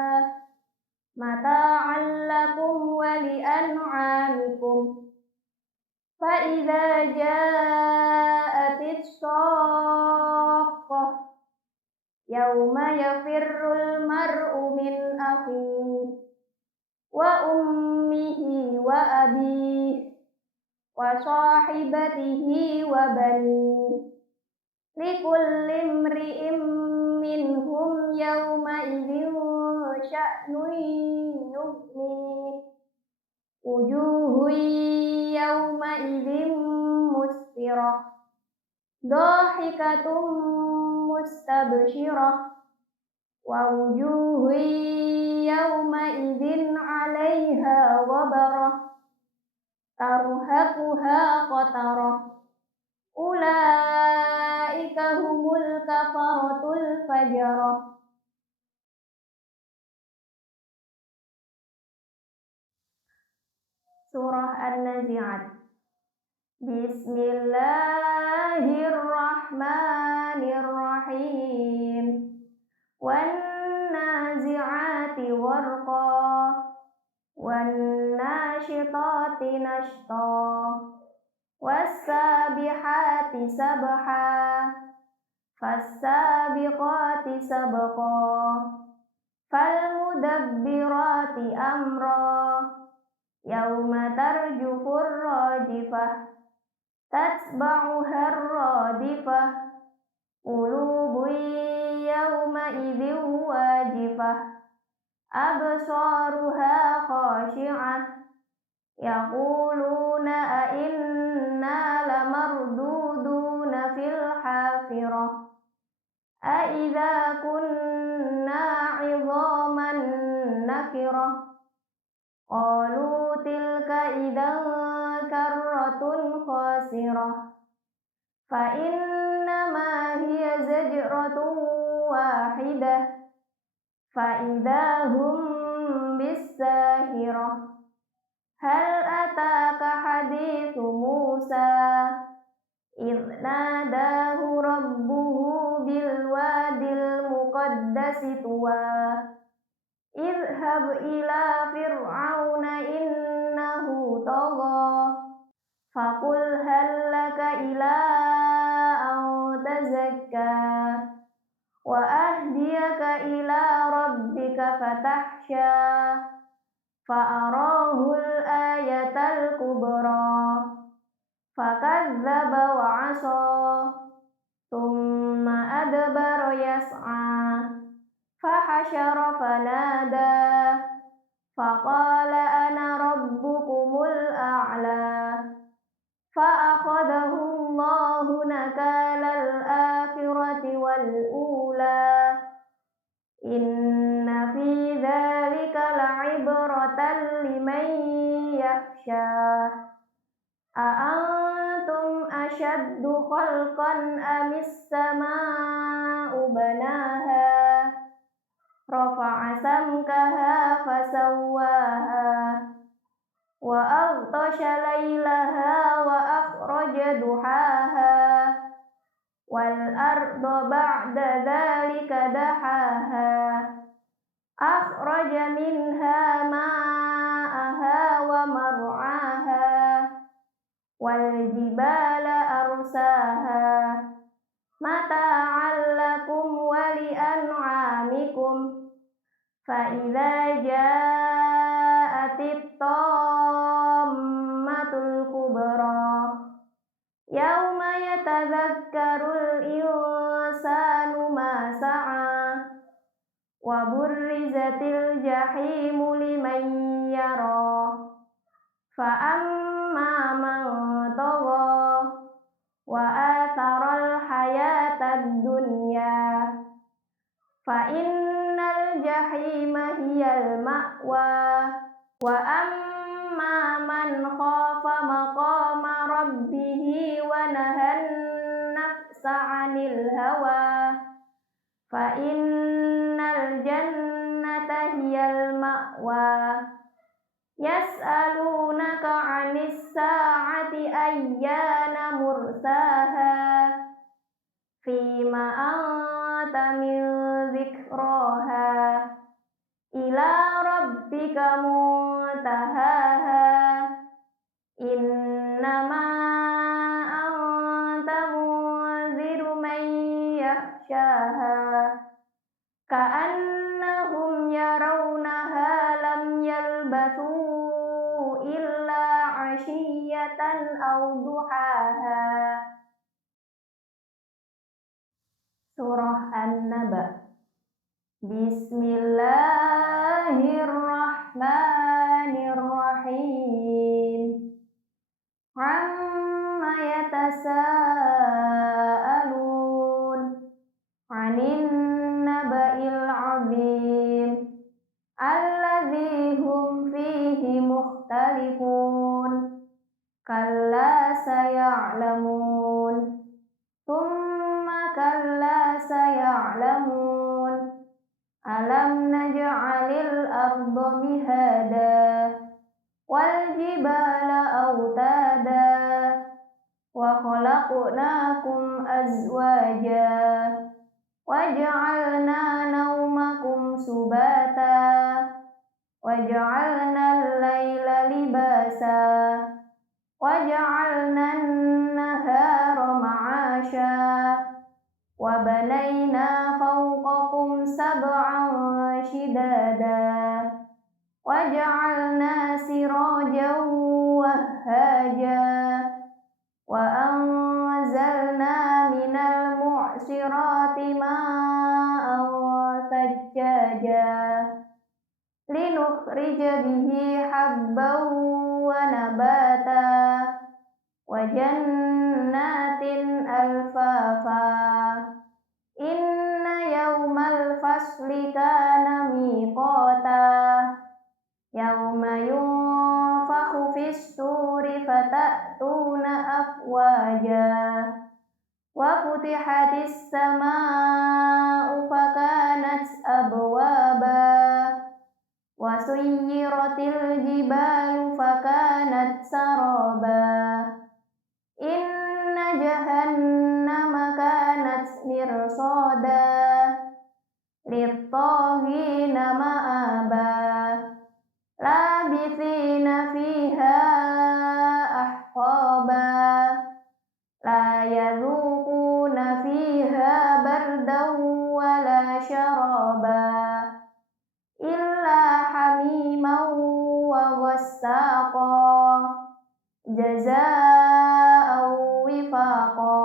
متاعا لكم ولأنعامكم فإذا جاءت الصاخة يوم يفر المرء من أخيه وأمه وأبيه وصاحبته وبنيه لكل امرئ منهم يومئذ شأن يغنيه وجوه يومئذ مسفرة ضاحكة مستبشرة ووجوه يومئذ عليها غبرة ترهقها قترة أولئك هم الكفرة الفجرة. Surah An-Nazi'at. Bismillahirrahmanirrahim. Wan-nazi'ati gharqa wan-nashitati nashta was-sabihati sabha fas-sabiqati sabqa fal-mudabbirati amra yauma tarjufur rajifah tatba'uhar radifah qulubun yauma idzin wajifah absaruha khashi'ah yaquluna a inna lamarduduna fil hafirah a idza kunna 'idhaman nakirah qalu tilka idzan karratun khasirah fa innama hiya zajratun wahidah fa idahum bis-sahirah hal ataka hadithu Musa idh nadahu rabbuhu bil wadil muqaddasi tuwa idhhab ila fir'auna innahu tagha faqul hal laka ila an tazakka wa ahdiyaka ila rabbika fatahsya fa'arahul ayatal kubra fakadzdzaba wa 'asa thumma adbara yas'a fahasyara fanada faqala ana rabbukumul a'la أشد خلقا أم السماء بناها رفع سمكها فسواها وأغطش ليلها وأخرج ضحاها والأرض بعد ذلك دحاها أخرج منها ماءها ومرعاها والجبال أرساها متاعا لكم ولأنعامكم فإذا جاءت الطامة الكبرى يوم يتذكر الإنسان ما سعى وبرزت الجحيم لمن يرى فأما من طغى وآثر الحياة الدنيا فإن الجحيم هي المأوى وأما من خاف مقام ربه ونهى النفس عن الهوى فإن الجنة هي المأوى يسألونك عن الساعة أيان مرساها فيما أنت من ذكراها إلى ربك منتهاها إنما أنت منذر من يخشاها كأنهم يرونها لم يلبثوا إلا عشية أو ضحاها. Surah An-Naba. Bismillahirrahmanirrahim. Amma yatasaalun 'anin naba'il 'azim alladzi hum fihi mukhtalifun kalla saya'lamun thumma kalla saya'lamun alam naj'alil arda mihada wal jibala autada wa khalaqnakum azwaja waj'alna naumakum subata waj'alna al-laila libasa waj'alna an-nahara ma'asha wa banayna fawqakum sab'an shidada waj'alna sirajan wahhaja wa anzalna minal mu'sirati ma'an thajjaja linukhrija bihi habban wa nabata wa jannatin alfafa inna yawmal fasli kana miqata yawma yunfakhu fis suri fatatuna afwaja wa futihatis samaa'u fakanat abwaba wa suyyiratil jibalu fakanat saraba inna jahannama kanat mirsada lit-taghina ma'aba labithina fiha ahqaba la yadhuquna fiha bardan wala syaraba illa hamiman wa ghassaqa jazaa'an wifaqa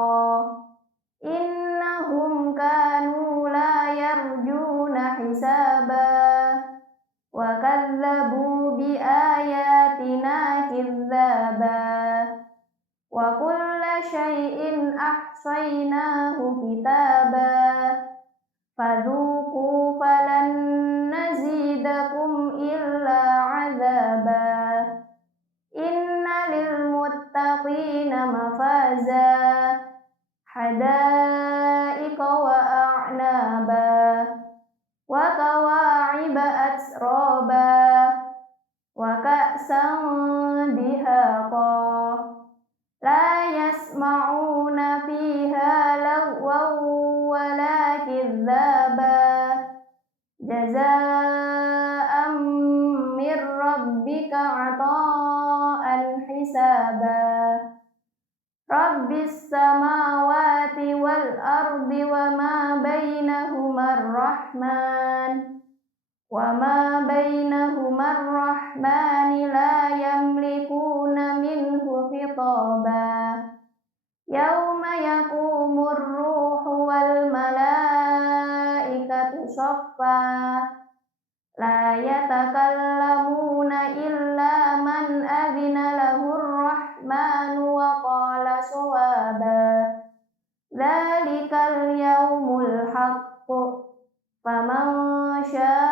innahum kanu la yarjuna Jazaa'an min rabbika 'ata'an hisaba. Rabbis samawati wal ardi wa ma bainahuma ar-rahman. وَمَا بَيْنَهُمَا الرَّحْمَنِ لَا يَمْلِكُونَ مِنْهُ خِطَابًا يَوْمَ يَقُومُ الرُّوحُ وَالْمَلَائِكَةُ صَفًّا لَا يَتَكَلَّمُونَ إِلَّا مَنْ أَذِنَ لَهُ الرَّحْمَنُ وَقَالَ صَوَابًا ذَلِكَ الْيَوْمُ الْحَقُّ فَمَنْ شَاءَ